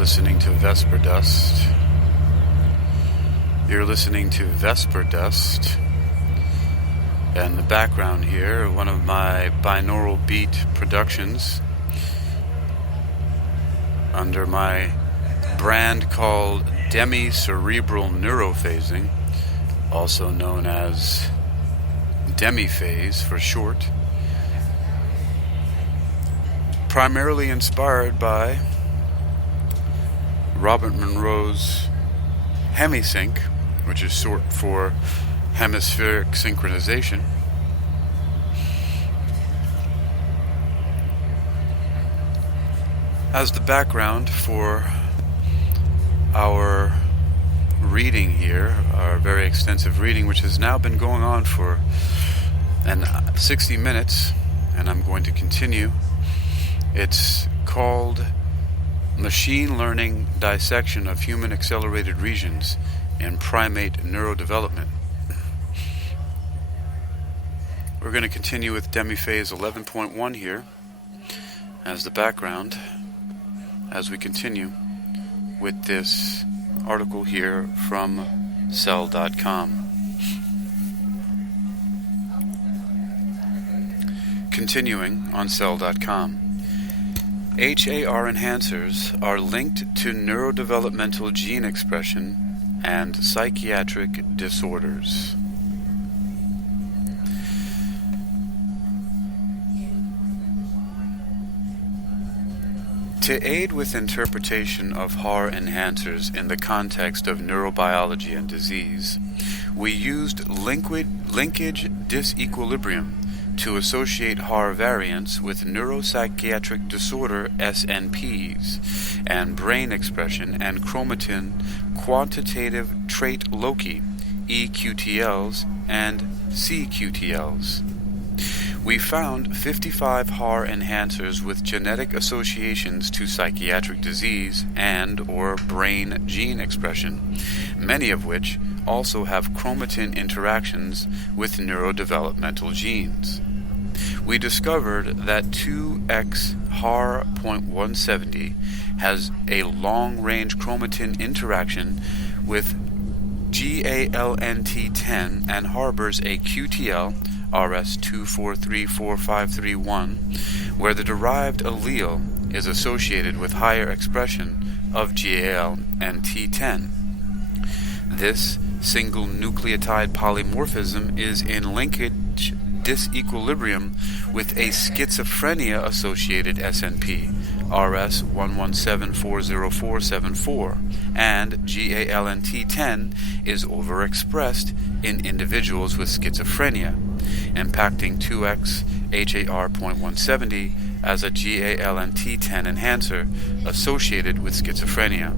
listening to Vesper Dust. You're listening to Vesper Dust. And the background here, one of my binaural beat productions under my brand called Demi-Cerebral Neurophasing, also known as Demi-Phase for short. Primarily inspired by Robert Monroe's Hemisync, which is short for hemispheric synchronization. As the background for our reading here, our very extensive reading, which has now been going on for 60 minutes, and I'm going to continue. It's called Machine Learning Dissection of Human Accelerated Regions in Primate Neurodevelopment. We're going to continue with Demi-Phase 11.1 here as the background as we continue with this article here from Cell.com. Continuing on Cell.com. HAR enhancers are linked to neurodevelopmental gene expression and psychiatric disorders. To aid with interpretation of HAR enhancers in the context of neurobiology and disease, we used linkage disequilibrium to associate HAR variants with neuropsychiatric disorder SNPs and brain expression and chromatin quantitative trait loci EQTLs and CQTLs. We found 55 HAR enhancers with genetic associations to psychiatric disease and or brain gene expression, many of which also have chromatin interactions with neurodevelopmental genes. We discovered that 2X HAR.170 has a long-range chromatin interaction with GALNT10 and harbors a QTL RS2434531, where the derived allele is associated with higher expression of GALNT10. This single nucleotide polymorphism is in linkage disequilibrium with a schizophrenia-associated SNP, RS11740474, and GALNT10 is overexpressed in individuals with schizophrenia, impacting 2X HAR.170 as a GALNT10 enhancer associated with schizophrenia.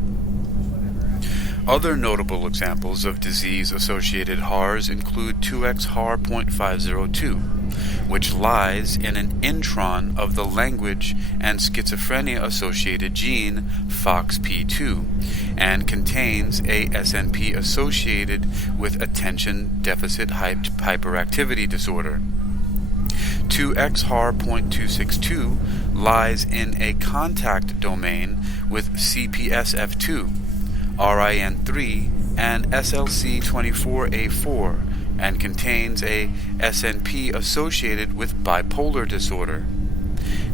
Other notable examples of disease-associated HARs include 2X HAR.502, which lies in an intron of the language and schizophrenia-associated gene FOXP2 and contains a SNP associated with attention deficit hyperactivity disorder. 2X HAR.262 lies in a contact domain with CPSF2, RIN3, and SLC24A4, and contains a SNP associated with bipolar disorder.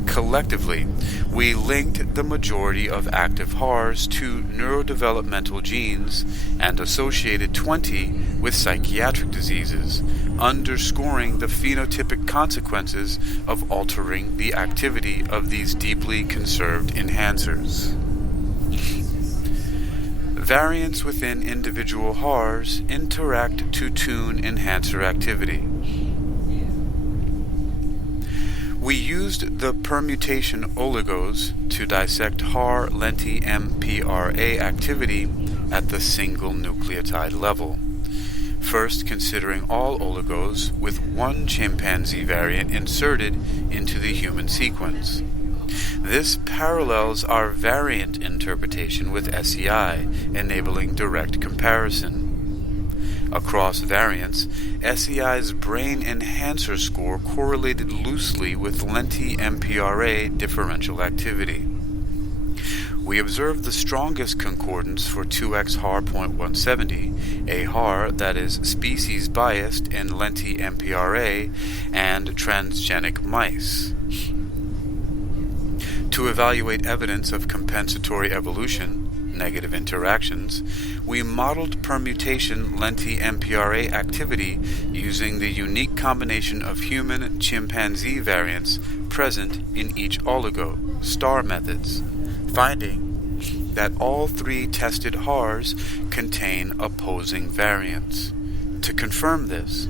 Collectively, we linked the majority of active HARs to neurodevelopmental genes and associated 20 with psychiatric diseases, underscoring the phenotypic consequences of altering the activity of these deeply conserved enhancers. Variants within individual HARs interact to tune enhancer activity. We used the permutation oligos to dissect HAR lenti-MPRA activity at the single nucleotide level, first considering all oligos with one chimpanzee variant inserted into the human sequence. This parallels our variant interpretation with SEI, enabling direct comparison. Across variants, SEI's brain enhancer score correlated loosely with lenti-MPRA differential activity. We observed the strongest concordance for 2X HAR.170, a HAR that is species biased in lenti-MPRA and transgenic mice. To evaluate evidence of compensatory evolution, negative interactions, we modeled permutation lenti-MPRA activity using the unique combination of human-chimpanzee variants present in each oligo, STAR methods, finding that all three tested HARs contain opposing variants. To confirm this,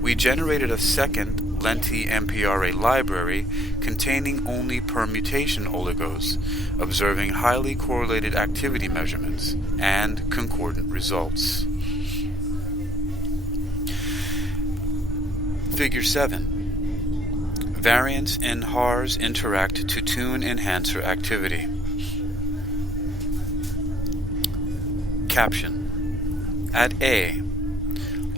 we generated a second lenti-MPRA library containing only permutation oligos, observing highly correlated activity measurements and concordant results. Figure 7. Variants in HARs interact to tune enhancer activity. Caption. At A,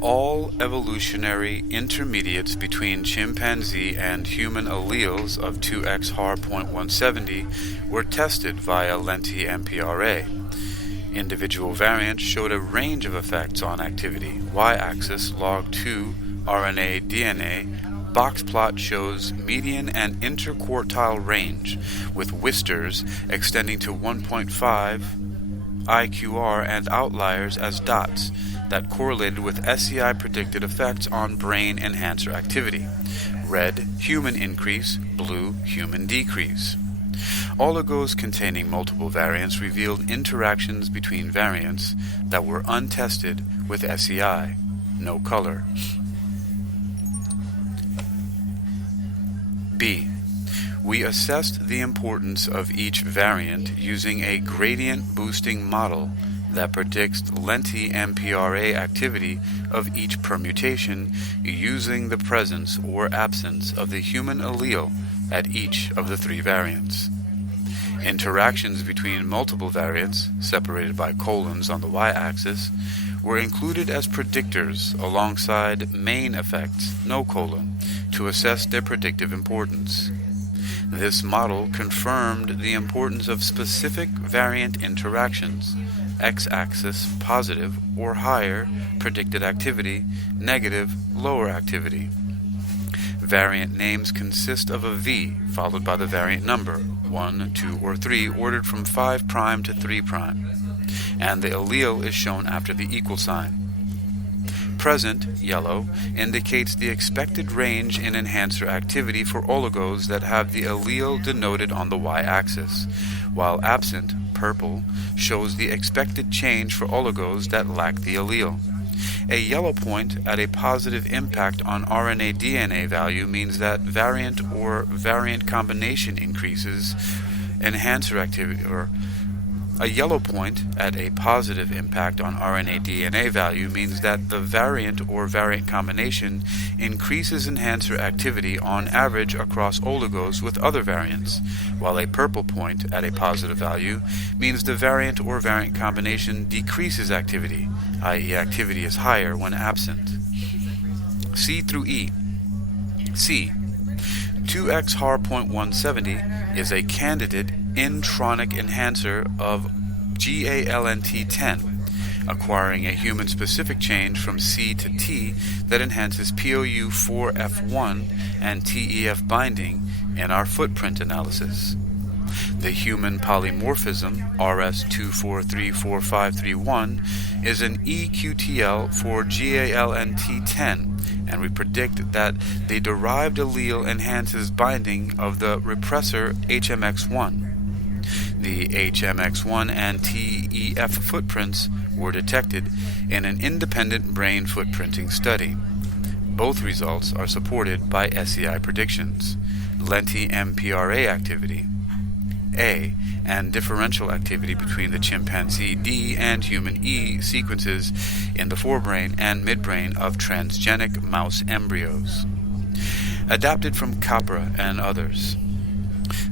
all evolutionary intermediates between chimpanzee and human alleles of 2X HAR.170 were tested via lenti-MPRA. Individual variants showed a range of effects on activity. Y-axis log2 RNA-DNA box plot shows median and interquartile range, with whisters extending to 1.5 IQR and outliers as dots that correlated with SCI predicted effects on brain enhancer activity. Red, human increase, blue, human decrease. Oligos containing multiple variants revealed interactions between variants that were untested with SCI. No color. B. We assessed the importance of each variant using a gradient boosting model that predicts lenti-MPRA activity of each permutation using the presence or absence of the human allele at each of the three variants. Interactions between multiple variants, separated by colons on the y-axis, were included as predictors alongside main effects, no colon, to assess their predictive importance. This model confirmed the importance of specific variant interactions, x-axis positive or higher predicted activity, negative lower activity. Variant names consist of a V followed by the variant number, 1, 2, or 3, ordered from 5' to 3', and the allele is shown after the equal sign. Present, yellow, indicates the expected range in enhancer activity for oligos that have the allele denoted on the y-axis, while absent, purple, shows the expected change for oligos that lack the allele. A yellow point at a positive impact on RNA-DNA value means that variant or variant combination increases enhancer activity, or a yellow point at a positive impact on RNA-DNA value means that the variant or variant combination increases enhancer activity on average across oligos with other variants, while a purple point at a positive value means the variant or variant combination decreases activity, i.e. activity is higher when absent. C through E. C. 2X HAR.170 is a candidate intronic enhancer of GALNT10, acquiring a human-specific change from C to T that enhances POU4F1 and TEF binding in our footprint analysis. The human polymorphism RS2434531 is an EQTL for GALNT10, and we predict that the derived allele enhances binding of the repressor HMX1. The HMX1 and TEF footprints were detected in an independent brain footprinting study. Both results are supported by SCI predictions, lenti-MPRA activity, A, and differential activity between the chimpanzee D and human E sequences in the forebrain and midbrain of transgenic mouse embryos. Adapted from Capra and others.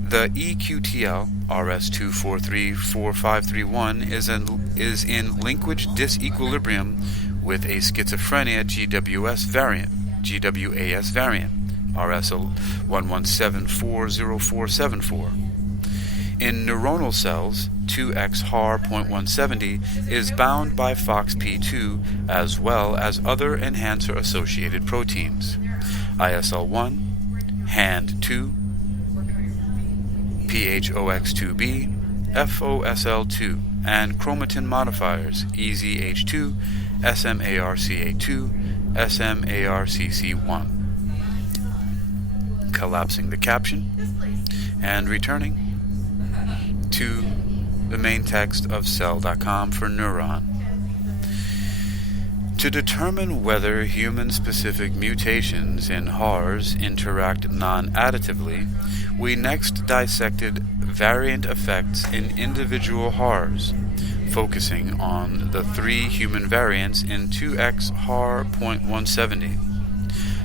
The EQTL RS2434531 is in linkage disequilibrium with a schizophrenia GWAS variant RS117404474. In neuronal cells, 2X HAR .170 is bound by FOXP2 as well as other enhancer-associated proteins, ISL1, HAND2, PHOX2B, FOSL2, and chromatin modifiers EZH2, SMARCA2, SMARCC1. Collapsing the caption and returning to the main text of Cell.com for Neuron. To determine whether human-specific mutations in HARs interact non-additively, we next dissected variant effects in individual HARs, focusing on the 3 human variants in 2X HAR .170.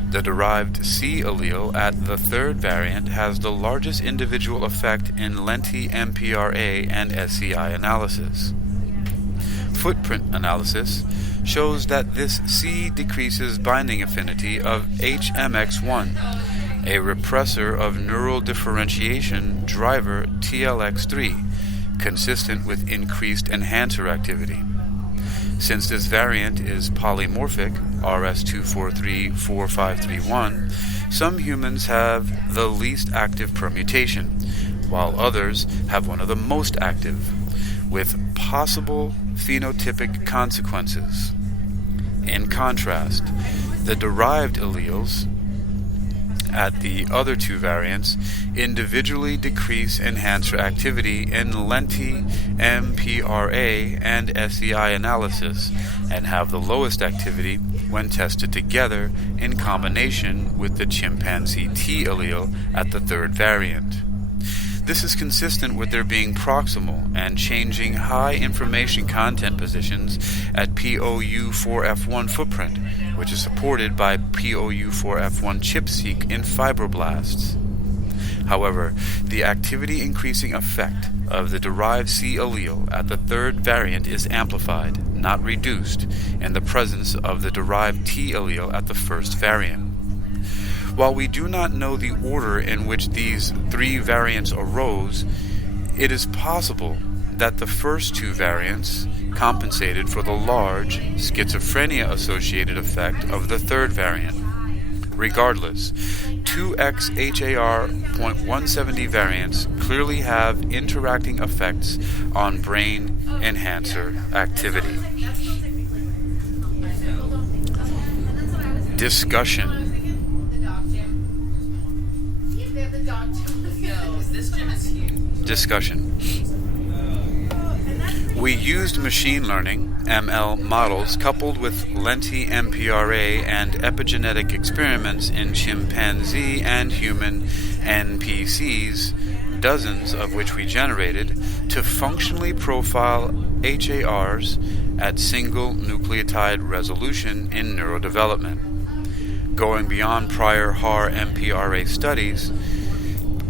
The derived C allele at the 3rd variant has the largest individual effect in lenti MPRA and SCI analysis. Footprint analysis shows that this C decreases binding affinity of HMX1, a repressor of neural differentiation driver TLX3, consistent with increased enhancer activity. Since this variant is polymorphic, RS2434531, some humans have the least active permutation, while others have one of the most active, with possible phenotypic consequences. In contrast, the derived alleles at the other 2 variants individually decrease enhancer activity in lenti MPRA and SCI analysis and have the lowest activity when tested together in combination with the chimpanzee T allele at the 3rd variant. This is consistent with their being proximal and changing high information content positions at POU4F1 footprint, which is supported by POU4F1 chip-seq in fibroblasts. However, the activity-increasing effect of the derived C allele at the 3rd variant is amplified, not reduced, in the presence of the derived T allele at the 1st variant. While we do not know the order in which these 3 variants arose, it is possible that the first 2 variants compensated for the large schizophrenia-associated effect of the 3rd variant. Regardless, 2X HAR .170 variants clearly have interacting effects on brain enhancer activity. Discussion. We used machine learning, ML models coupled with lenti MPRA and epigenetic experiments in chimpanzee and human NPCs, dozens of which we generated, to functionally profile HARs at single nucleotide resolution in neurodevelopment. Going beyond prior HAR MPRA studies,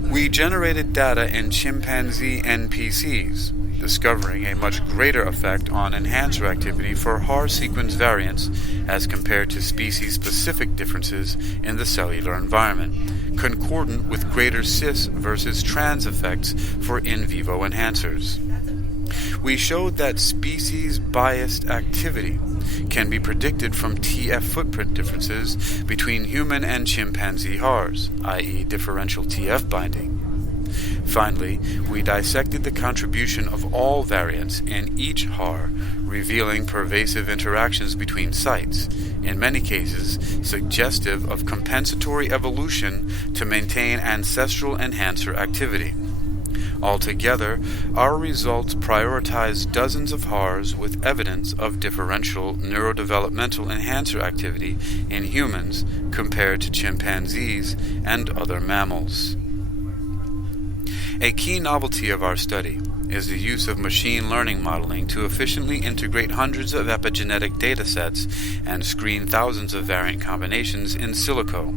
we generated data in chimpanzee NPCs, discovering a much greater effect on enhancer activity for HAR sequence variants as compared to species-specific differences in the cellular environment, concordant with greater cis versus trans effects for in vivo enhancers. We showed that species-biased activity can be predicted from TF footprint differences between human and chimpanzee HARs, i.e. differential TF binding. Finally, we dissected the contribution of all variants in each HAR, revealing pervasive interactions between sites, in many cases suggestive of compensatory evolution to maintain ancestral enhancer activity. Altogether, our results prioritize dozens of HARs with evidence of differential neurodevelopmental enhancer activity in humans compared to chimpanzees and other mammals. A key novelty of our study is the use of machine learning modeling to efficiently integrate hundreds of epigenetic datasets and screen thousands of variant combinations in silico.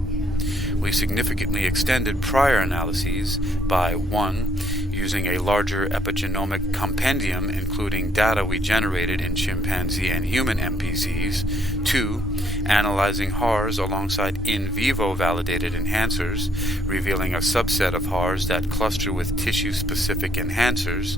We significantly extended prior analyses by 1. using a larger epigenomic compendium including data we generated in chimpanzee and human NPCs. 2. Analyzing HARs alongside in vivo validated enhancers, revealing a subset of HARs that cluster with tissue-specific enhancers.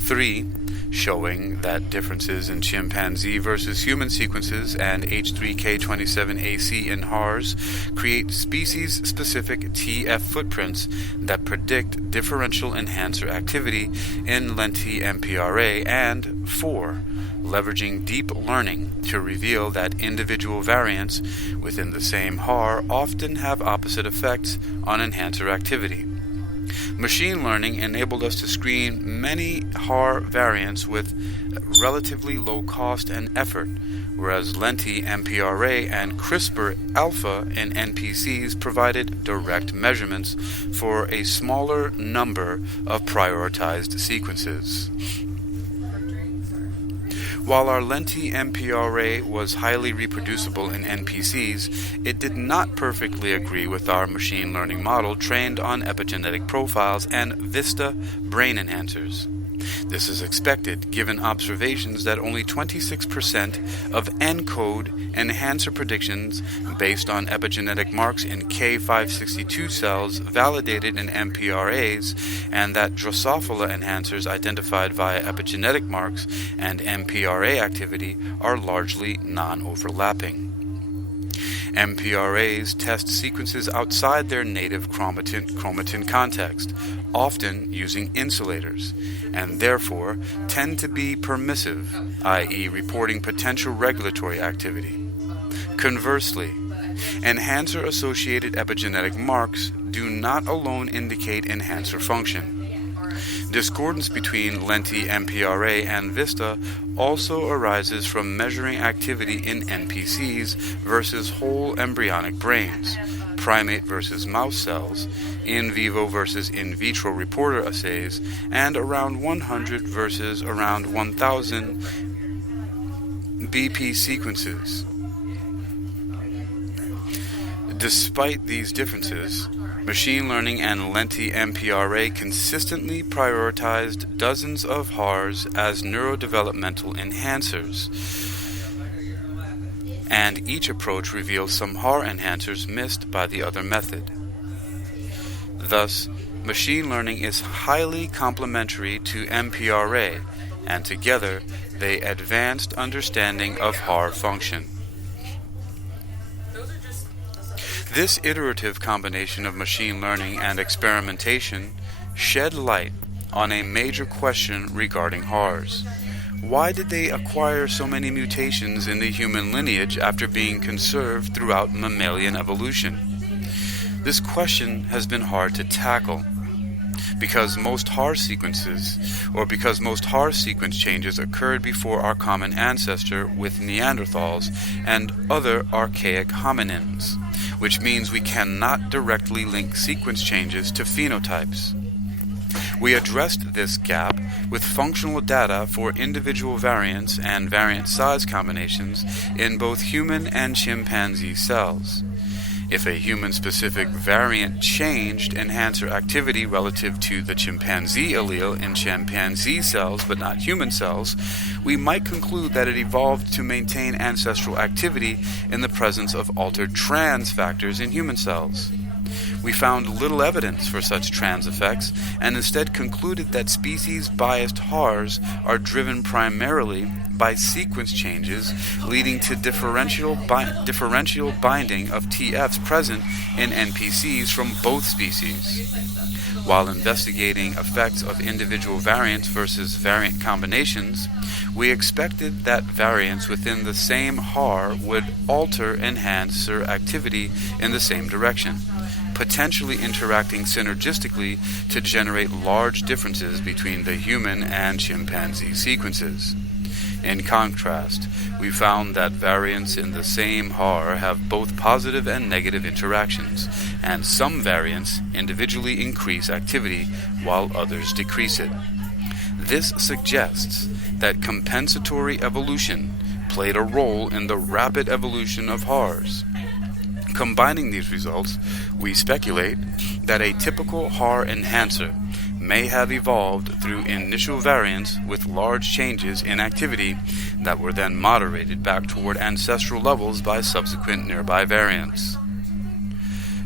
3. Showing that differences in chimpanzee versus human sequences and H3K27AC in HARs create species-specific TF footprints that predict differential enhancer activity in lenti-MPRA. And 4. Leveraging deep learning to reveal that individual variants within the same HAR often have opposite effects on enhancer activity. Machine learning enabled us to screen many HAR variants with relatively low cost and effort, whereas lenti-MPRA and CRISPR-alpha in NPCs provided direct measurements for a smaller number of prioritized sequences. While our lenti-MPRA was highly reproducible in NPCs, it did not perfectly agree with our machine learning model trained on epigenetic profiles and VISTA brain enhancers. This is expected given observations that only 26% of ENCODE enhancer predictions based on epigenetic marks in K562 cells validated in MPRAs, and that Drosophila enhancers identified via epigenetic marks and MPRA activity are largely non-overlapping. MPRAs test sequences outside their native chromatin context, often using insulators, and therefore tend to be permissive, i.e. reporting potential regulatory activity. Conversely, enhancer-associated epigenetic marks do not alone indicate enhancer function. Discordance between lenti-MPRA and VISTA also arises from measuring activity in NPCs versus whole embryonic brains, primate versus mouse cells, in vivo versus in vitro reporter assays, and around 100 versus around 1,000 BP sequences. Despite these differences, machine learning and lenti-MPRA consistently prioritized dozens of HARs as neurodevelopmental enhancers, and each approach reveals some HAR enhancers missed by the other method. Thus, machine learning is highly complementary to MPRA, and together they advanced understanding of HAR function. This iterative combination of machine learning and experimentation shed light on a major question regarding HARs. Why did they acquire so many mutations in the human lineage after being conserved throughout mammalian evolution? This question has been hard to tackle because most HAR sequence changes occurred before our common ancestor with Neanderthals and other archaic hominins, which means we cannot directly link sequence changes to phenotypes. We addressed this gap with functional data for individual variants and variant size combinations in both human and chimpanzee cells. If a human-specific variant changed enhancer activity relative to the chimpanzee allele in chimpanzee cells but not human cells, we might conclude that it evolved to maintain ancestral activity in the presence of altered trans factors in human cells. We found little evidence for such trans effects and instead concluded that species-biased HARs are driven primarily by sequence changes leading to differential binding of TFs present in NPCs from both species. While investigating effects of individual variants versus variant combinations, we expected that variants within the same HAR would alter enhancer activity in the same direction, potentially interacting synergistically to generate large differences between the human and chimpanzee sequences. In contrast, we found that variants in the same HAR have both positive and negative interactions, and some variants individually increase activity while others decrease it. This suggests that compensatory evolution played a role in the rapid evolution of HARs. Combining these results, we speculate that a typical HAR enhancer may have evolved through initial variants with large changes in activity that were then moderated back toward ancestral levels by subsequent nearby variants.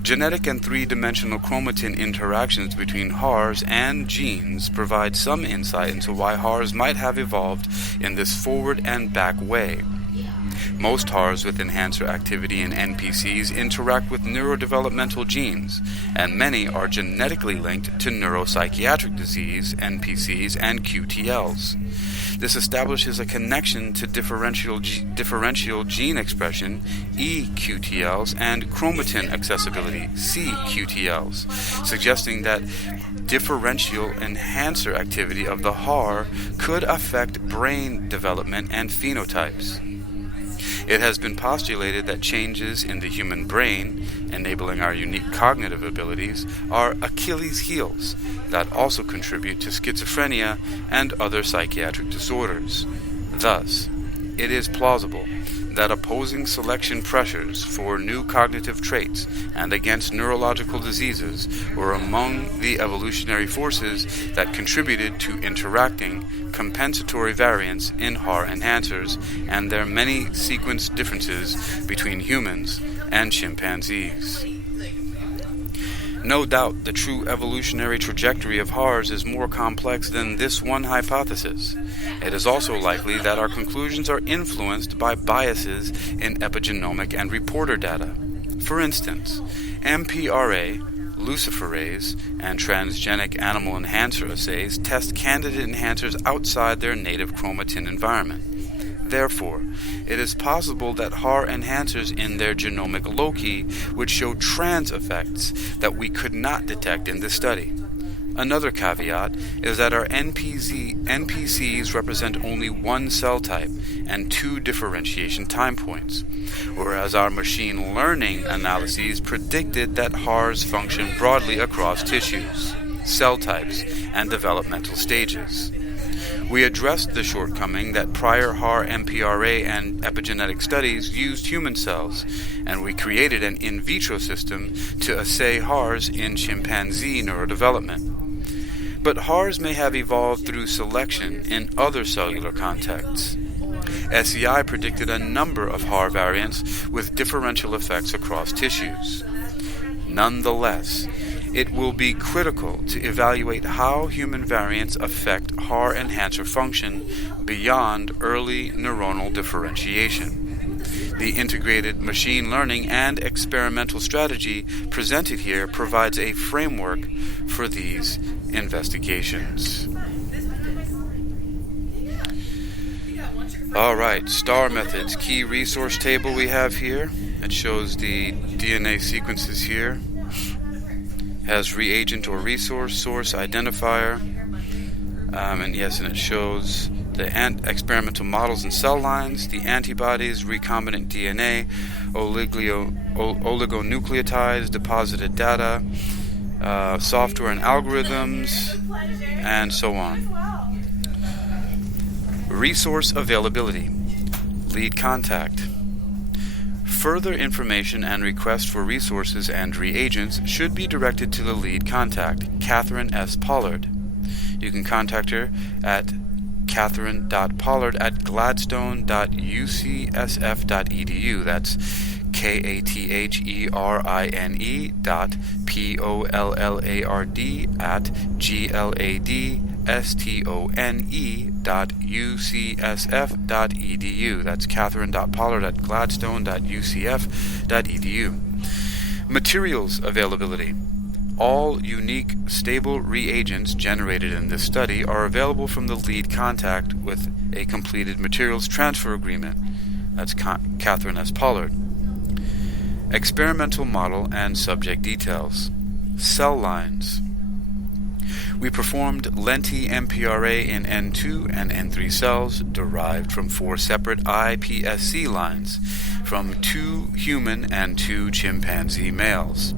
Genetic and three-dimensional chromatin interactions between HARs and genes provide some insight into why HARs might have evolved in this forward and back way. Most HARs with enhancer activity in NPCs interact with neurodevelopmental genes, and many are genetically linked to neuropsychiatric disease, NPCs, and QTLs. This establishes a connection to differential gene expression, EQTLs, and chromatin accessibility, CQTLs, suggesting that differential enhancer activity of the HAR could affect brain development and phenotypes. It has been postulated that changes in the human brain, enabling our unique cognitive abilities, are Achilles' heels that also contribute to schizophrenia and other psychiatric disorders. Thus, it is plausible that opposing selection pressures for new cognitive traits and against neurological diseases were among the evolutionary forces that contributed to interacting compensatory variants in HAR enhancers and their many sequence differences between humans and chimpanzees. No doubt the true evolutionary trajectory of HARs is more complex than this one hypothesis. It is also likely that our conclusions are influenced by biases in epigenomic and reporter data. For instance, MPRA, luciferase, and transgenic animal enhancer assays test candidate enhancers outside their native chromatin environment. Therefore, it is possible that HAR enhancers in their genomic loci would show trans effects that we could not detect in this study. Another caveat is that our NPCs represent only one cell type and two differentiation time points, whereas our machine learning analyses predicted that HARs function broadly across tissues, cell types, and developmental stages. We addressed the shortcoming that prior HAR MPRA and epigenetic studies used human cells, and we created an in vitro system to assay HARs in chimpanzee neurodevelopment. But HARs may have evolved through selection in other cellular contexts. SEI predicted a number of HAR variants with differential effects across tissues. Nonetheless, it will be critical to evaluate how human variants affect HAR enhancer function beyond early neuronal differentiation. The integrated machine learning and experimental strategy presented here provides a framework for these investigations. Alright, STAR methods, key resource table we have here. It shows the DNA sequences here. Has reagent or resource, source, identifier, and it shows the experimental models and cell lines, the antibodies, recombinant DNA, oligonucleotides, deposited data, software and algorithms, and so on. Resource availability, lead contact. Further information and requests for resources and reagents should be directed to the lead contact, Catherine S. Pollard. You can contact her at catherine.pollard@gladstone.ucsf.edu. That's katherine.pollard@gladstone.ucsf.edu. That's catherine.pollard@gladstone.ucf.edu. Materials availability. All unique, stable reagents generated in this study are available from the lead contact with a completed materials transfer agreement. That's Catherine S. Pollard. Experimental model and subject details. Cell lines. We performed lenti MPRA in N2 and N3 cells derived from 4 separate iPSC lines from 2 human and 2 chimpanzee males.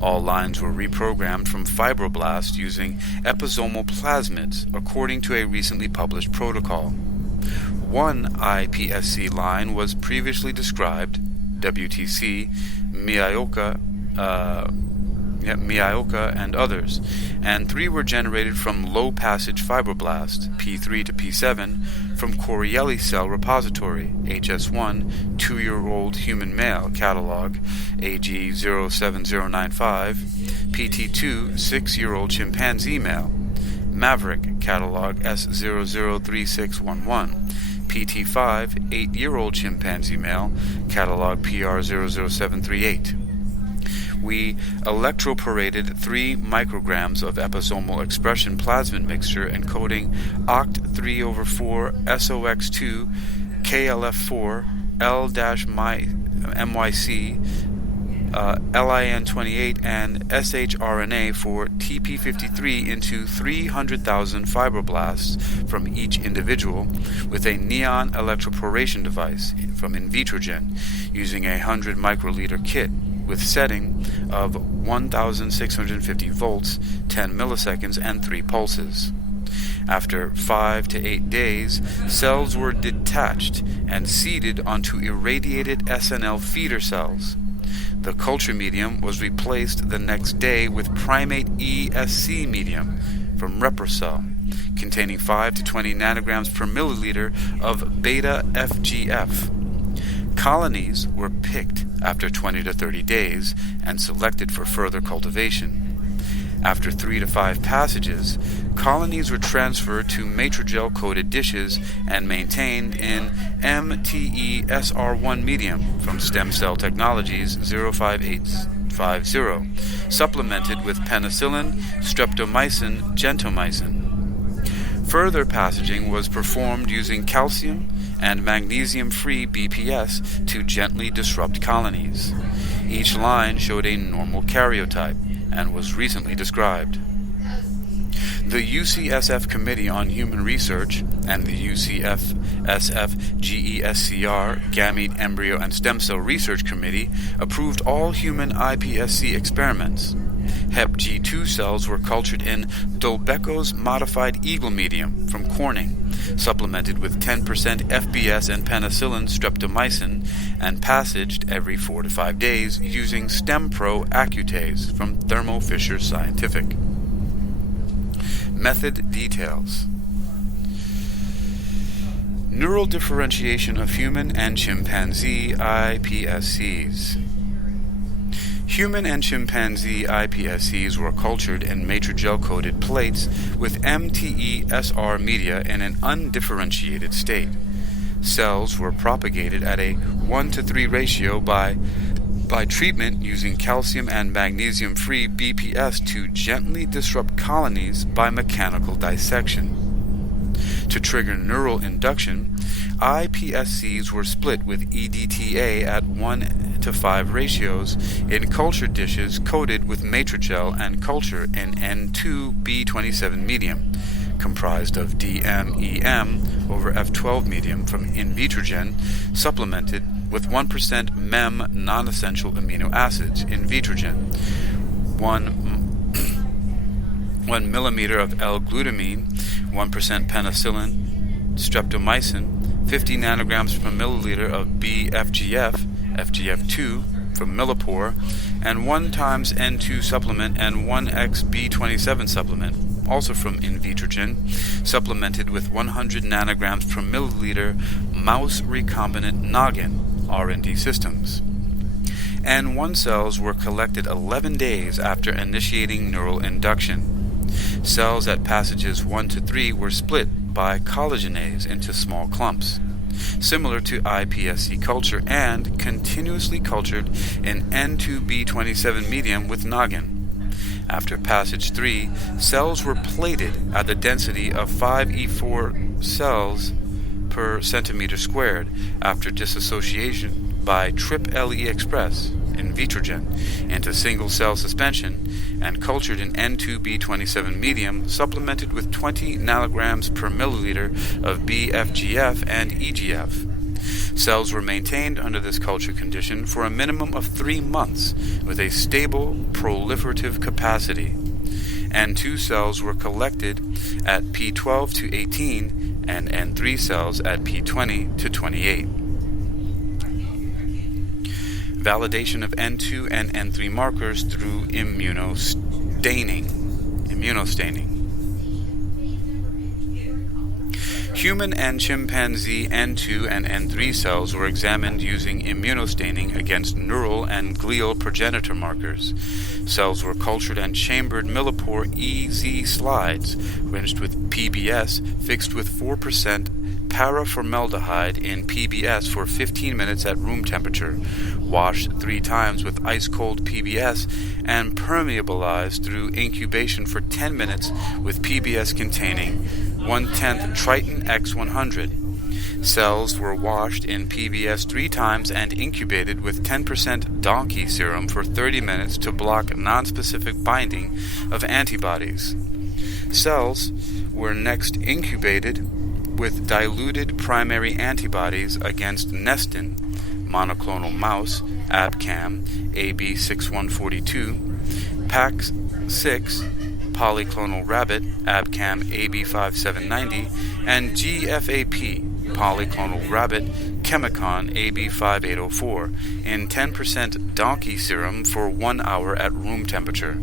All lines were reprogrammed from fibroblasts using episomal plasmids according to a recently published protocol. One iPSC line was previously described, WTC, Miaoka, and others, and 3 were generated from low-passage fibroblasts, P3 to P7, from Corrielli cell repository, HS1, 2-year-old human male, catalog, AG07095, PT2, 6-year-old chimpanzee male, Maverick, catalog S003611, PT5, 8-year-old chimpanzee male, catalog PR00738. We electroporated 3 micrograms of episomal expression plasmid mixture encoding OCT3/4 SOX2 KLF4 L-MYC LIN28 and shRNA for TP53 into 300,000 fibroblasts from each individual with a neon electroporation device from Invitrogen using a 100 microliter kit with setting of 1,650 volts, 10 milliseconds, and 3 pulses. After 5 to 8 days, cells were detached and seeded onto irradiated SNL feeder cells. The culture medium was replaced the next day with primate ESC medium from Reprocell, containing 5 to 20 nanograms per milliliter of beta FGF. Colonies were picked after 20 to 30 days and selected for further cultivation. After 3 to 5 passages, colonies were transferred to matrigel-coated dishes and maintained in MTE-SR1 medium from Stem Cell Technologies 05850, supplemented with penicillin, streptomycin, gentamicin. Further passaging was performed using calcium and magnesium-free BPS to gently disrupt colonies. Each line showed a normal karyotype and was recently described. The UCSF Committee on Human Research and the UCSF GESCR Gamete, Embryo, and Stem Cell Research Committee approved all human iPSC experiments. Hep G2 cells were cultured in Dolbeco's modified eagle medium from Corning, supplemented with 10% FBS and penicillin streptomycin, and passaged every 4 to 5 days using StemPro Accutase from Thermo Fisher Scientific. Method details. Neural differentiation of human and chimpanzee iPSCs. Human and chimpanzee iPSCs were cultured in matrigel-coated plates with MTE-SR media in an undifferentiated state. Cells were propagated at a 1:3 ratio by treatment using calcium and magnesium-free BPS to gently disrupt colonies by mechanical dissection. To trigger neural induction, iPSCs were split with EDTA at 1:5 ratios in culture dishes coated with matrigel and culture in N2B27 medium, comprised of DMEM over F12 medium from Invitrogen, supplemented with 1% MEM non-essential amino acids, Invitrogen, 1 millimeter of L-glutamine, 1% penicillin, streptomycin, 50 nanograms per milliliter of BFGF, FGF2 from Millipore, and 1 times N2 supplement and 1xB27 supplement, also from Invitrogen, supplemented with 100 nanograms per milliliter mouse recombinant noggin, R&D systems. And 1 cells were collected 11 days after initiating neural induction. Cells at passages 1 to 3 were split by collagenase into small clumps, similar to iPSC culture, and continuously cultured in N2B27 medium with noggin. After passage 3, cells were plated at the density of 5E4 cells per centimeter squared after dissociation by TRPLE Express, Invitrogen, into single-cell suspension and cultured in N2B27 medium, supplemented with 20 nanograms per milliliter of BFGF and EGF. Cells were maintained under this culture condition for a minimum of 3 months with a stable proliferative capacity. N2 cells were collected at P12 to 18 and N3 cells at P20 to 28. validation of N2 and N3 markers through immunostaining. Human and chimpanzee N2 and N3 cells were examined using immunostaining against neural and glial progenitor markers. Cells were cultured and chambered millipore EZ slides, rinsed with PBS, fixed with 4% paraformaldehyde in PBS for 15 minutes at room temperature, washed 3 times with ice-cold PBS, and permeabilized through incubation for 10 minutes with PBS containing 1/10 Triton X100. Cells were washed in PBS 3 times and incubated with 10% donkey serum for 30 minutes to block nonspecific binding of antibodies. Cells were next incubated with diluted primary antibodies against nestin, monoclonal mouse, ABCAM, AB6142, PAX6, polyclonal rabbit, ABCAM AB5790, and GFAP, polyclonal rabbit, Chemicon AB5804, in 10% donkey serum for 1 hour at room temperature.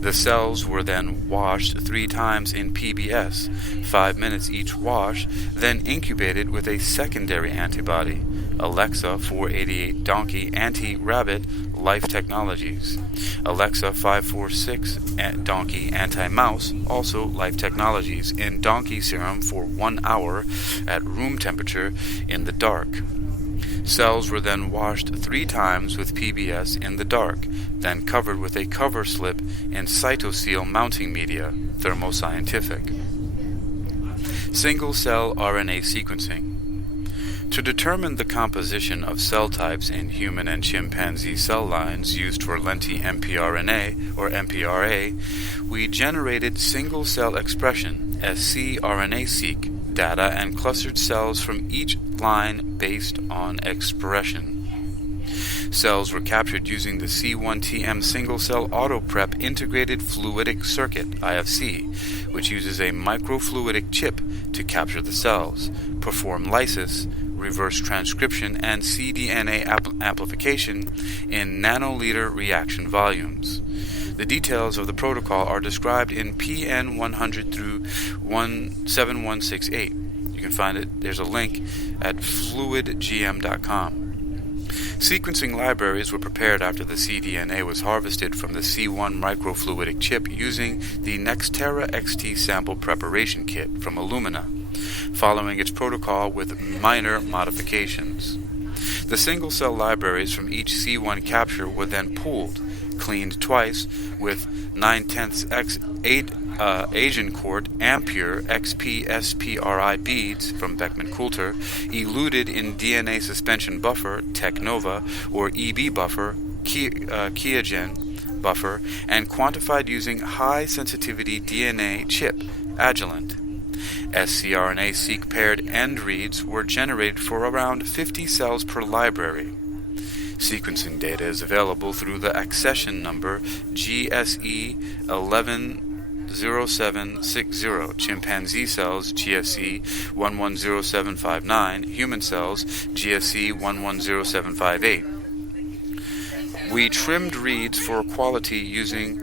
The cells were then washed 3 times in PBS, 5 minutes each wash, then incubated with a secondary antibody, Alexa 488 Donkey Anti-Rabbit Life Technologies, Alexa 546 Donkey Anti-Mouse, also Life Technologies, in donkey serum for 1 hour at room temperature in the dark. Cells were then washed 3 times with PBS in the dark, then covered with a cover slip in cytoseal mounting media, thermoscientific. Single-cell RNA sequencing. To determine the composition of cell types in human and chimpanzee cell lines used for lenti-mPRNA or mPRA, we generated single-cell expression scRNA-seq data and clustered cells from each line based on expression. Cells were captured using the C1TM single-cell auto-prep integrated fluidic circuit, IFC, which uses a microfluidic chip to capture the cells, perform lysis, reverse transcription, and cDNA amplification in nanoliter reaction volumes. The details of the protocol are described in PN 100 through 7168. You can find it, there's a link at fluidgm.com. Sequencing libraries were prepared after the cDNA was harvested from the C1 microfluidic chip using the Nextera XT sample preparation kit from Illumina, following its protocol with minor modifications. The single-cell libraries from each C1 capture were then pooled, cleaned twice with 9/10 Agincourt Ampere XP SPRI beads from Beckman Coulter, eluted in DNA suspension buffer Technova or EB buffer Qiagen buffer, and quantified using high-sensitivity DNA chip Agilent. scRNA-seq paired end reads were generated for around 50 cells per library. Sequencing data is available through the accession number GSE 110760, chimpanzee cells GSE 110759, human cells GSE 110758. We trimmed reads for quality using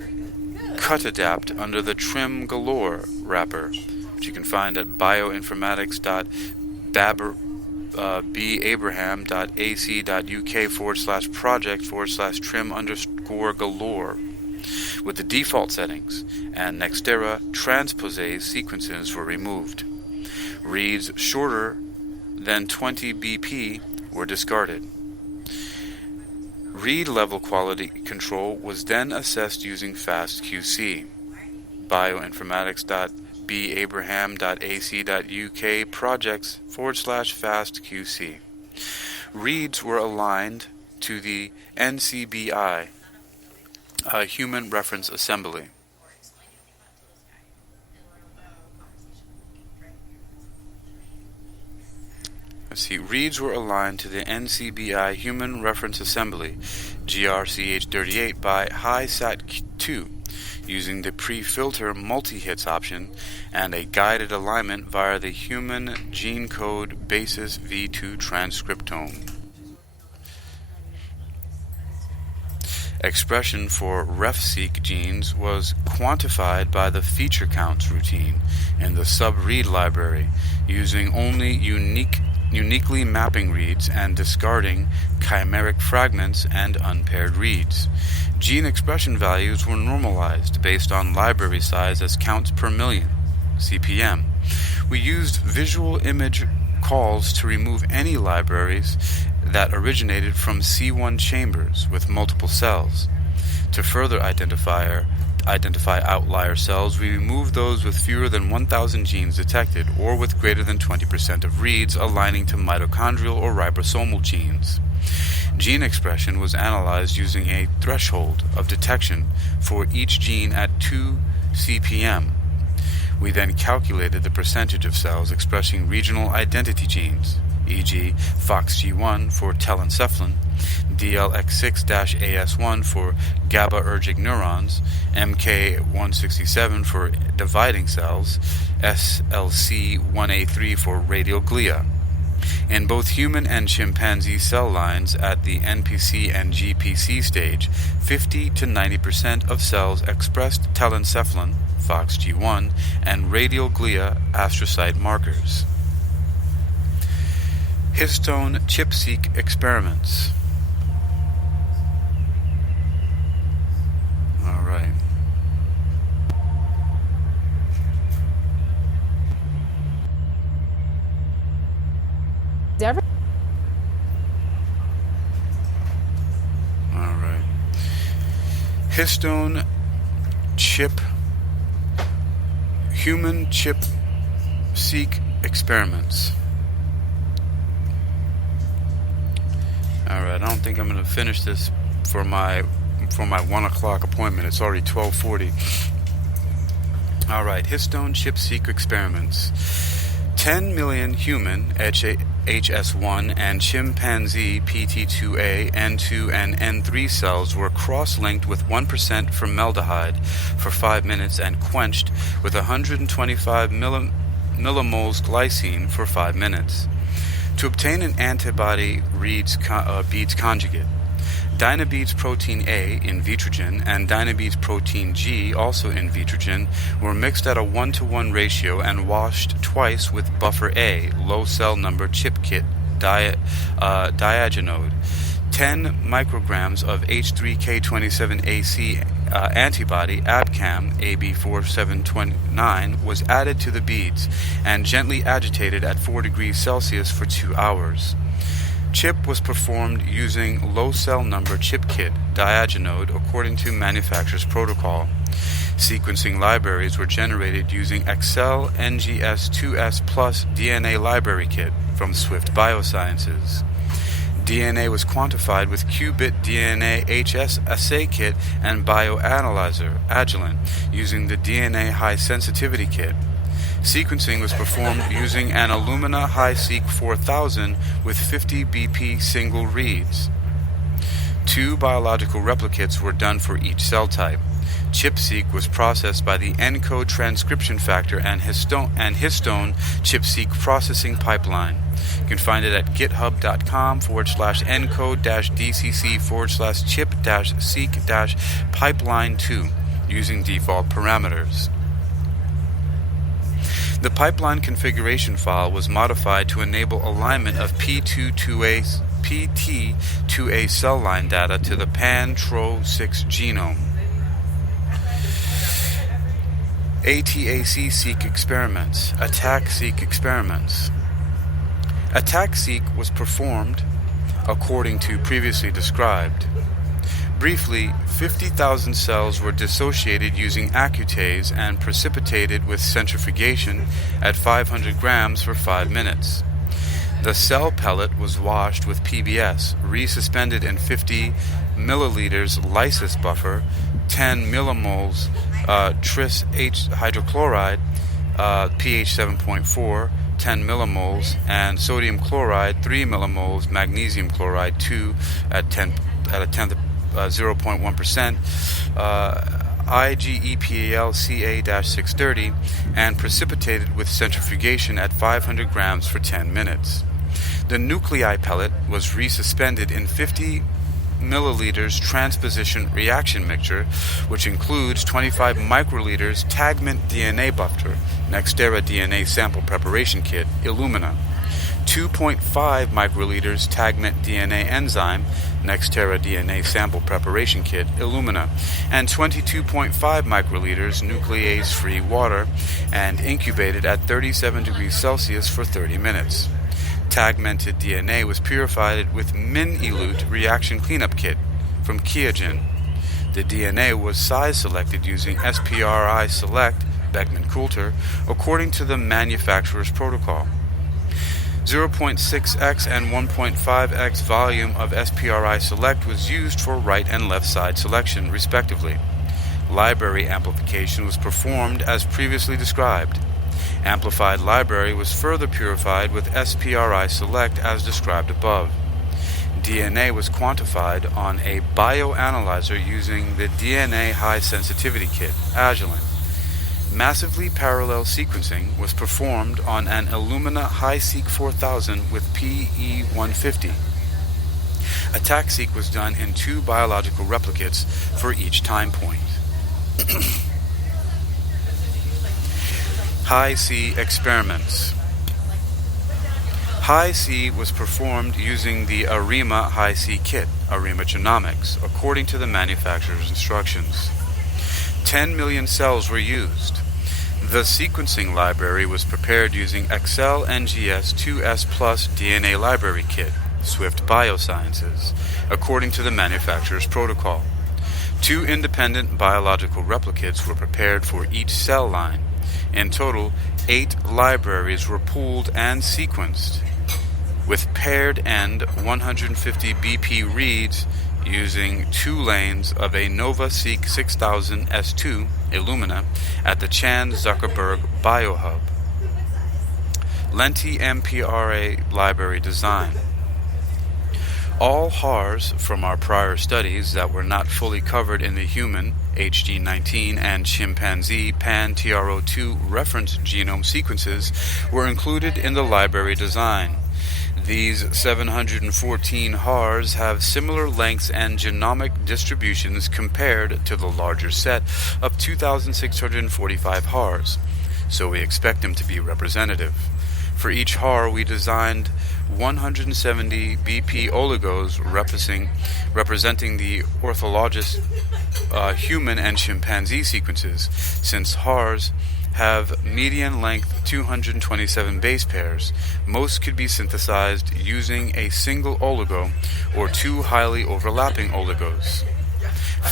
CutAdapt under the Trim Galore wrapper, which you can find at bioinformatics.babraham.ac.uk/project/trim_galore with the default settings, and Nextera transposase sequences were removed. Reads shorter than 20 BP were discarded. Read level quality control was then assessed using FastQC. bioinformatics.babraham.ac.uk projects/FastQC. Reads were aligned to the NCBI, Human Reference Assembly. Reads were aligned to the NCBI Human Reference Assembly, GRCH38, by HiSat2, using the pre-filter multi-hits option and a guided alignment via the Human Gene Code Basis V2 transcriptome. Expression for ref-seq genes was quantified by the feature counts routine in the sub-read library, using only uniquely mapping reads and discarding chimeric fragments and unpaired reads. Gene expression values were normalized based on library size as counts per million, CPM. We used visual image calls to remove any libraries that originated from C1 chambers with multiple cells. To further identify outlier cells, we removed those with fewer than 1,000 genes detected or with greater than 20% of reads aligning to mitochondrial or ribosomal genes. Gene expression was analyzed using a threshold of detection for each gene at 2 CPM. We then calculated the percentage of cells expressing regional identity genes, e.g. FOXG1 for telencephalin, DLX6-AS1 for GABAergic neurons, MK167 for dividing cells, SLC1A3 for radial glia. In both human and chimpanzee cell lines at the NPC and GPC stage, 50 to 90% of cells expressed telencephalin, FOXG1, and radial glia astrocyte markers. Histone chip-seq experiments. All right. Histone chip human chip-seq experiments. Alright, I don't think I'm going to finish this for my 1 o'clock appointment. It's already 12:40. Alright, histone chip-seq experiments. 10 million human HS1 and chimpanzee PT2A, N2, and N3 cells were cross-linked with 1% formaldehyde for 5 minutes and quenched with 125 millimoles glycine for 5 minutes. To obtain an antibody beads conjugate, Dynabeads protein A in Vitrogen and Dynabeads protein G, also in Vitrogen, were mixed at a 1-to-1 ratio and washed twice with buffer A, low cell number chip kit diagenode. 10 micrograms of H3K27AC antibody Abcam AB4729 was added to the beads and gently agitated at 4 degrees Celsius for 2 hours. Chip was performed using low cell number chip kit diagenode according to manufacturer's protocol. Sequencing libraries were generated using Excel NGS2S Plus DNA library kit from Swift Biosciences. DNA was quantified with qubit DNA HS assay kit and bioanalyzer Agilent using the DNA high sensitivity kit. Sequencing was performed using an Illumina HiSeq 4000 with 50 BP single reads. 2 biological replicates were done for each cell type. ChIP-seq was processed by the ENCODE transcription factor and histone ChIP-seq processing pipeline. You can find it at github.com/encode-dcc/chip-seq-pipeline2 using default parameters. The pipeline configuration file was modified to enable alignment of PT2A cell line data to the pan-Tro6 genome. ATAC-seq experiments, ATAC-seq experiments. ATAC-seq was performed according to previously described. Briefly, 50,000 cells were dissociated using Accutase and precipitated with centrifugation at 500 grams for 5 minutes. The cell pellet was washed with PBS, resuspended in 50 milliliters lysis buffer, 10 millimoles tris hydrochloride, pH 7.4, 10 millimoles, and sodium chloride, 3 millimoles, magnesium chloride, 2 at a tenth of 0.1%, IgEPAL Ca-630, and precipitated with centrifugation at 500 grams for 10 minutes. The nuclei pellet was resuspended in 50 milliliters transposition reaction mixture, which includes 25 microliters Tagment DNA buffer, Nextera DNA sample preparation kit, Illumina, 2.5 microliters Tagment DNA enzyme, Nextera DNA sample preparation kit, Illumina, and 22.5 microliters nuclease-free water and incubated at 37 degrees Celsius for 30 minutes. Tagmented DNA was purified with Min-Elute reaction cleanup kit from Qiagen. The DNA was size selected using SPRI Select Beckman-Coulter according to the manufacturer's protocol. 0.6x and 1.5x volume of SPRI Select was used for right and left side selection, respectively. Library amplification was performed as previously described. Amplified library was further purified with SPRI Select as described above. DNA was quantified on a bioanalyzer using the DNA High Sensitivity Kit, Agilent. Massively parallel sequencing was performed on an Illumina HiSeq 4000 with PE150. ATAC-seq was done in 2 biological replicates for each time point. High-C experiments. High-C was performed using the ARIMA High-C kit, ARIMA Genomics, according to the manufacturer's instructions. 10 million cells were used. The sequencing library was prepared using Excel NGS 2S Plus DNA Library Kit, Swift Biosciences, according to the manufacturer's protocol. 2 independent biological replicates were prepared for each cell line. In total, 8 libraries were pooled and sequenced, with paired end 150 BP reads using 2 lanes of a NovaSeq 6000 S2 Illumina at the Chan Zuckerberg Biohub. Lenti MPRA library design. All HARs from our prior studies that were not fully covered in the human HG19 and chimpanzee pan-TRO2 reference genome sequences were included in the library design. These 714 HARs have similar lengths and genomic distributions compared to the larger set of 2,645 HARs, so we expect them to be representative. For each HAR, we designed 170 BP oligos representing the orthologous human and chimpanzee sequences, since HARs have median length 227 base pairs. Most could be synthesized using a single oligo or 2 highly overlapping oligos.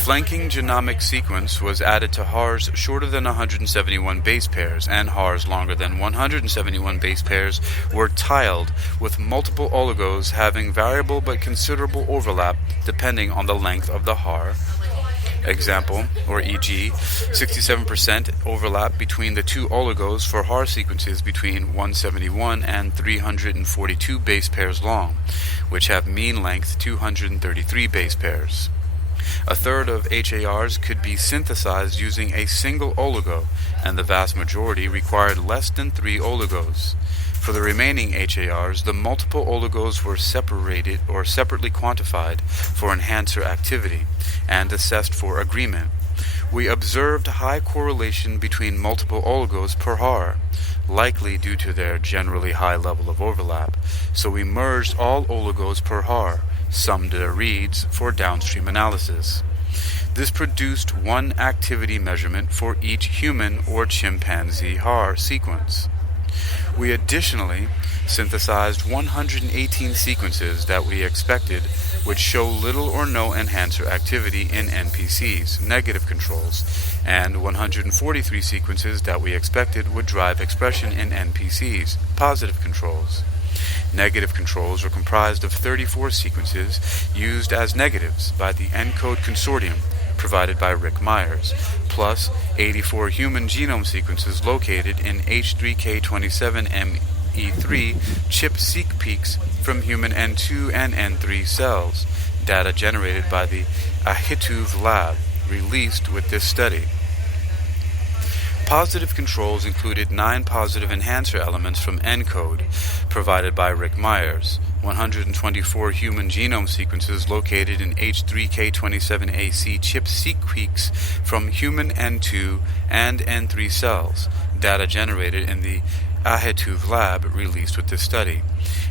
Flanking genomic sequence was added to HARs shorter than 171 base pairs, and HARs longer than 171 base pairs were tiled, with multiple oligos having variable but considerable overlap depending on the length of the HAR. Example, or e.g., 67% overlap between the 2 oligos for HAR sequences between 171 and 342 base pairs long, which have mean length 233 base pairs. A third of HARs could be synthesized using a single oligo, and the vast majority required less than 3 oligos. For the remaining HARs, the multiple oligos were separated or separately quantified for enhancer activity and assessed for agreement. We observed high correlation between multiple oligos per HAR, likely due to their generally high level of overlap, so we merged all oligos per HAR, summed their reads for downstream analysis. This produced 1 activity measurement for each human or chimpanzee HAR sequence. We additionally synthesized 118 sequences that we expected would show little or no enhancer activity in NPCs, negative controls, and 143 sequences that we expected would drive expression in NPCs, positive controls. Negative controls were comprised of 34 sequences used as negatives by the ENCODE consortium, provided by Rick Myers, plus 84 human genome sequences located in H3K27ME3 chip-seq peaks from human N2 and N3 cells, data generated by the Ahituv lab, released with this study. Positive controls included 9 positive enhancer elements from ENCODE, provided by Rick Myers, 124 human genome sequences located in H3K27AC chip sequeaks from human N2 and N3 cells, data generated in the Ahetuv lab released with this study,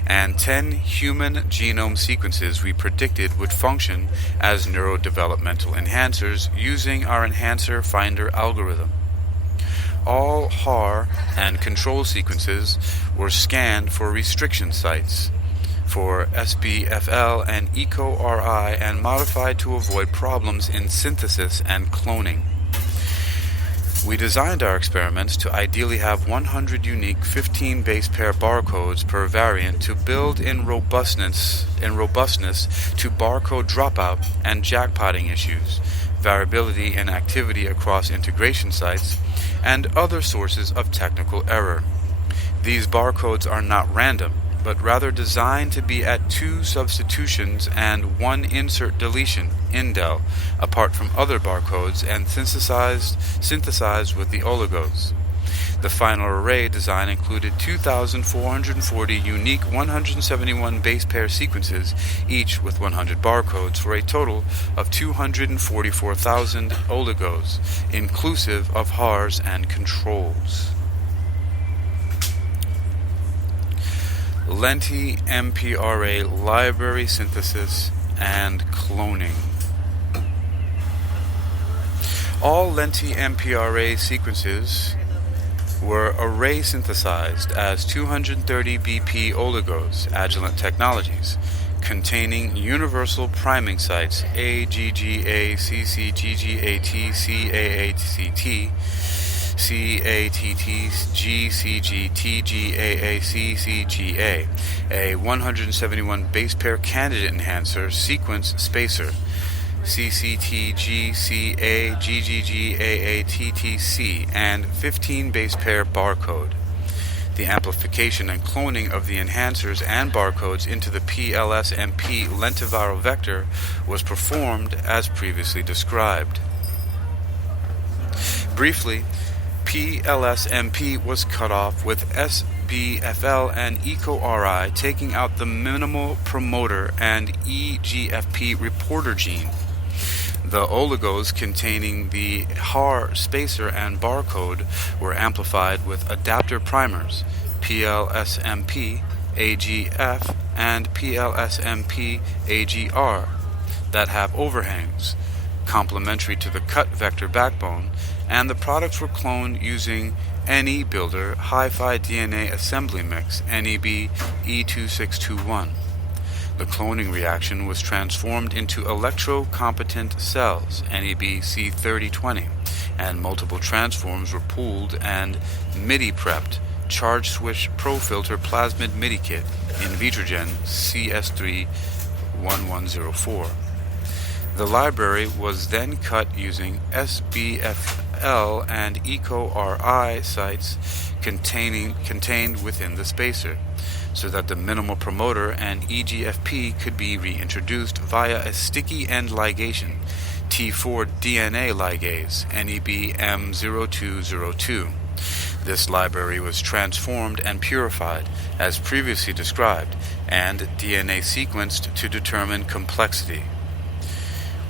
and 10 human genome sequences we predicted would function as neurodevelopmental enhancers using our enhancer finder algorithm. All HAR and control sequences were scanned for restriction sites for SBFL and EcoRI and modified to avoid problems in synthesis and cloning. We designed our experiments to ideally have 100 unique 15 base pair barcodes per variant to build in robustness to barcode dropout and jackpotting issues, variability in activity across integration sites, and other sources of technical error. These barcodes are not random, but rather designed to be at 2 substitutions and 1 insert deletion, indel, apart from other barcodes and synthesized with the oligos. The final array design included 2,440 unique 171 base pair sequences, each with 100 barcodes, for a total of 244,000 oligos, inclusive of HARs and controls. Lenti-MPRA library synthesis and cloning. All Lenti-MPRA sequences were array synthesized as 230 BP oligos, Agilent Technologies, containing universal priming sites AGGA, CCGGAT, CAACT, CATT, GCG, TGAA, CCGA, a 171 base pair candidate enhancer sequence spacer, CCTGCA, GGGAATTC, and 15 base pair barcode. The amplification and cloning of the enhancers and barcodes into the PLS-MP lentiviral vector was performed as previously described. Briefly, PLS-MP was cut off with SBFL and EcoRI taking out the minimal promoter and EGFP reporter gene. The oligos containing the HAR spacer and barcode were amplified with adapter primers, PLS-MP, AGF, and PLS-MP, AGR, that have overhangs, complementary to the cut vector backbone, and the products were cloned using NE Builder Hi-Fi DNA Assembly Mix, NEB E2621. The cloning reaction was transformed into electrocompetent cells, NEB C3020, and multiple transforms were pooled and MIDI prepped, charge switch ProFilter plasmid MIDI kit in Vitrogen CS3-1104. The library was then cut using SBFL and EcoRI sites contained within the spacer, so that the minimal promoter and EGFP could be reintroduced via a sticky end ligation, T4 DNA ligase, NEB M0202. This library was transformed and purified, as previously described, and DNA sequenced to determine complexity.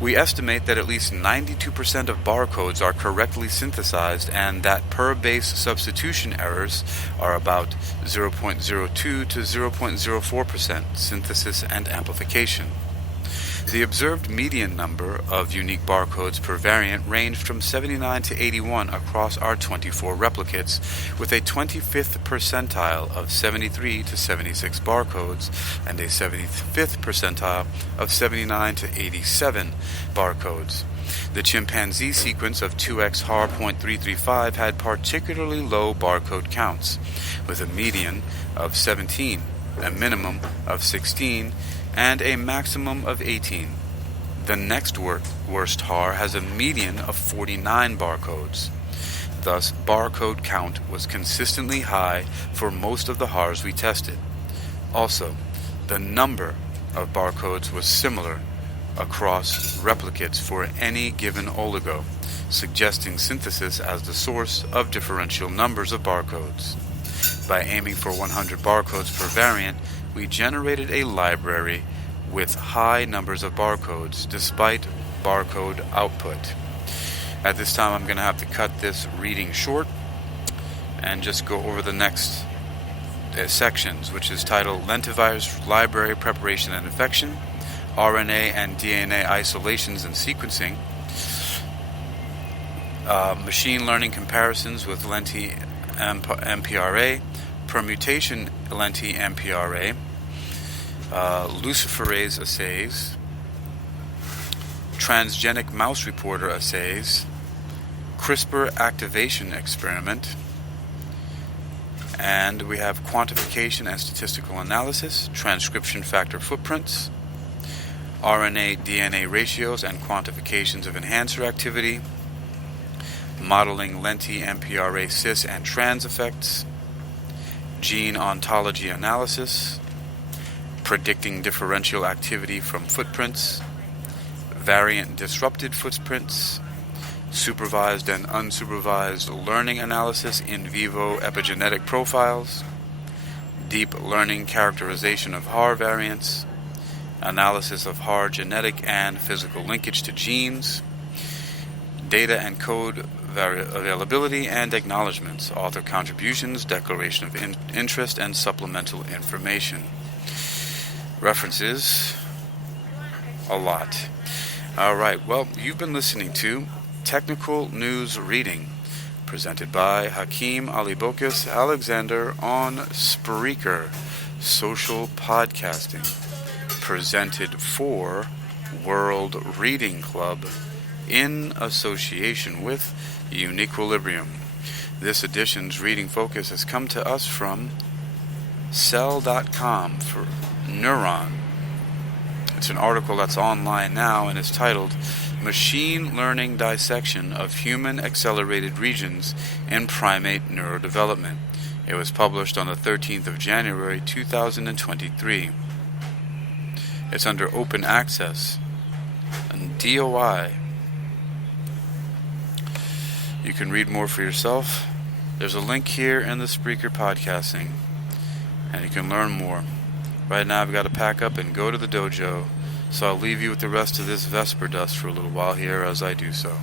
We estimate that at least 92% of barcodes are correctly synthesized and that per base substitution errors are about 0.02 to 0.04% synthesis and amplification. The observed median number of unique barcodes per variant ranged from 79 to 81 across our 24 replicates, with a 25th percentile of 73 to 76 barcodes and a 75th percentile of 79 to 87 barcodes. The chimpanzee sequence of 2x HAR.335 had particularly low barcode counts, with a median of 17, a minimum of 16, and a maximum of 18. The next worst HAR has a median of 49 barcodes. Thus, barcode count was consistently high for most of the HARs we tested. Also, the number of barcodes was similar across replicates for any given oligo, suggesting synthesis as the source of differential numbers of barcodes. By aiming for 100 barcodes per variant, we generated a library with high numbers of barcodes despite barcode output. At this time, I'm going to have to cut this reading short and just go over the next sections, which is titled Lentivirus Library Preparation and Infection, RNA and DNA Isolations and Sequencing, Machine Learning Comparisons with Lenti-MPRA, Permutation Lenti-MPRA, Luciferase Assays, Transgenic Mouse Reporter Assays, CRISPR Activation Experiment, and we have Quantification and Statistical Analysis, Transcription Factor Footprints, RNA-DNA Ratios and Quantifications of Enhancer Activity, Modeling Lenti-MPRA cis and trans effects, Gene Ontology Analysis, Predicting Differential Activity from Footprints, Variant Disrupted Footprints, Supervised and Unsupervised Learning Analysis in Vivo Epigenetic Profiles, Deep Learning Characterization of HAR Variants, Analysis of HAR Genetic and Physical Linkage to Genes, Data and Code Availability and Acknowledgements, Author Contributions, Declaration of Interest, and Supplemental Information. References, a lot. Alright, well, you've been listening to Technical News Reading, presented by Hakeem Alibokis Alexander on Spreaker, social podcasting, presented for World Reading Club in association with Uniquilibrium. This edition's reading focus has come to us from Cell.com for Neuron. It's an article that's online now and is titled Machine Learning Dissection of Human Accelerated Regions in Primate Neurodevelopment. It was published on the 13th of January 2023. It's under Open Access and DOI. You can read more for yourself. There's a link here in the Spreaker podcasting, and you can learn more. Right now I've got to pack up and go to the dojo, so I'll leave you with the rest of this Vesper dust for a little while here as I do so.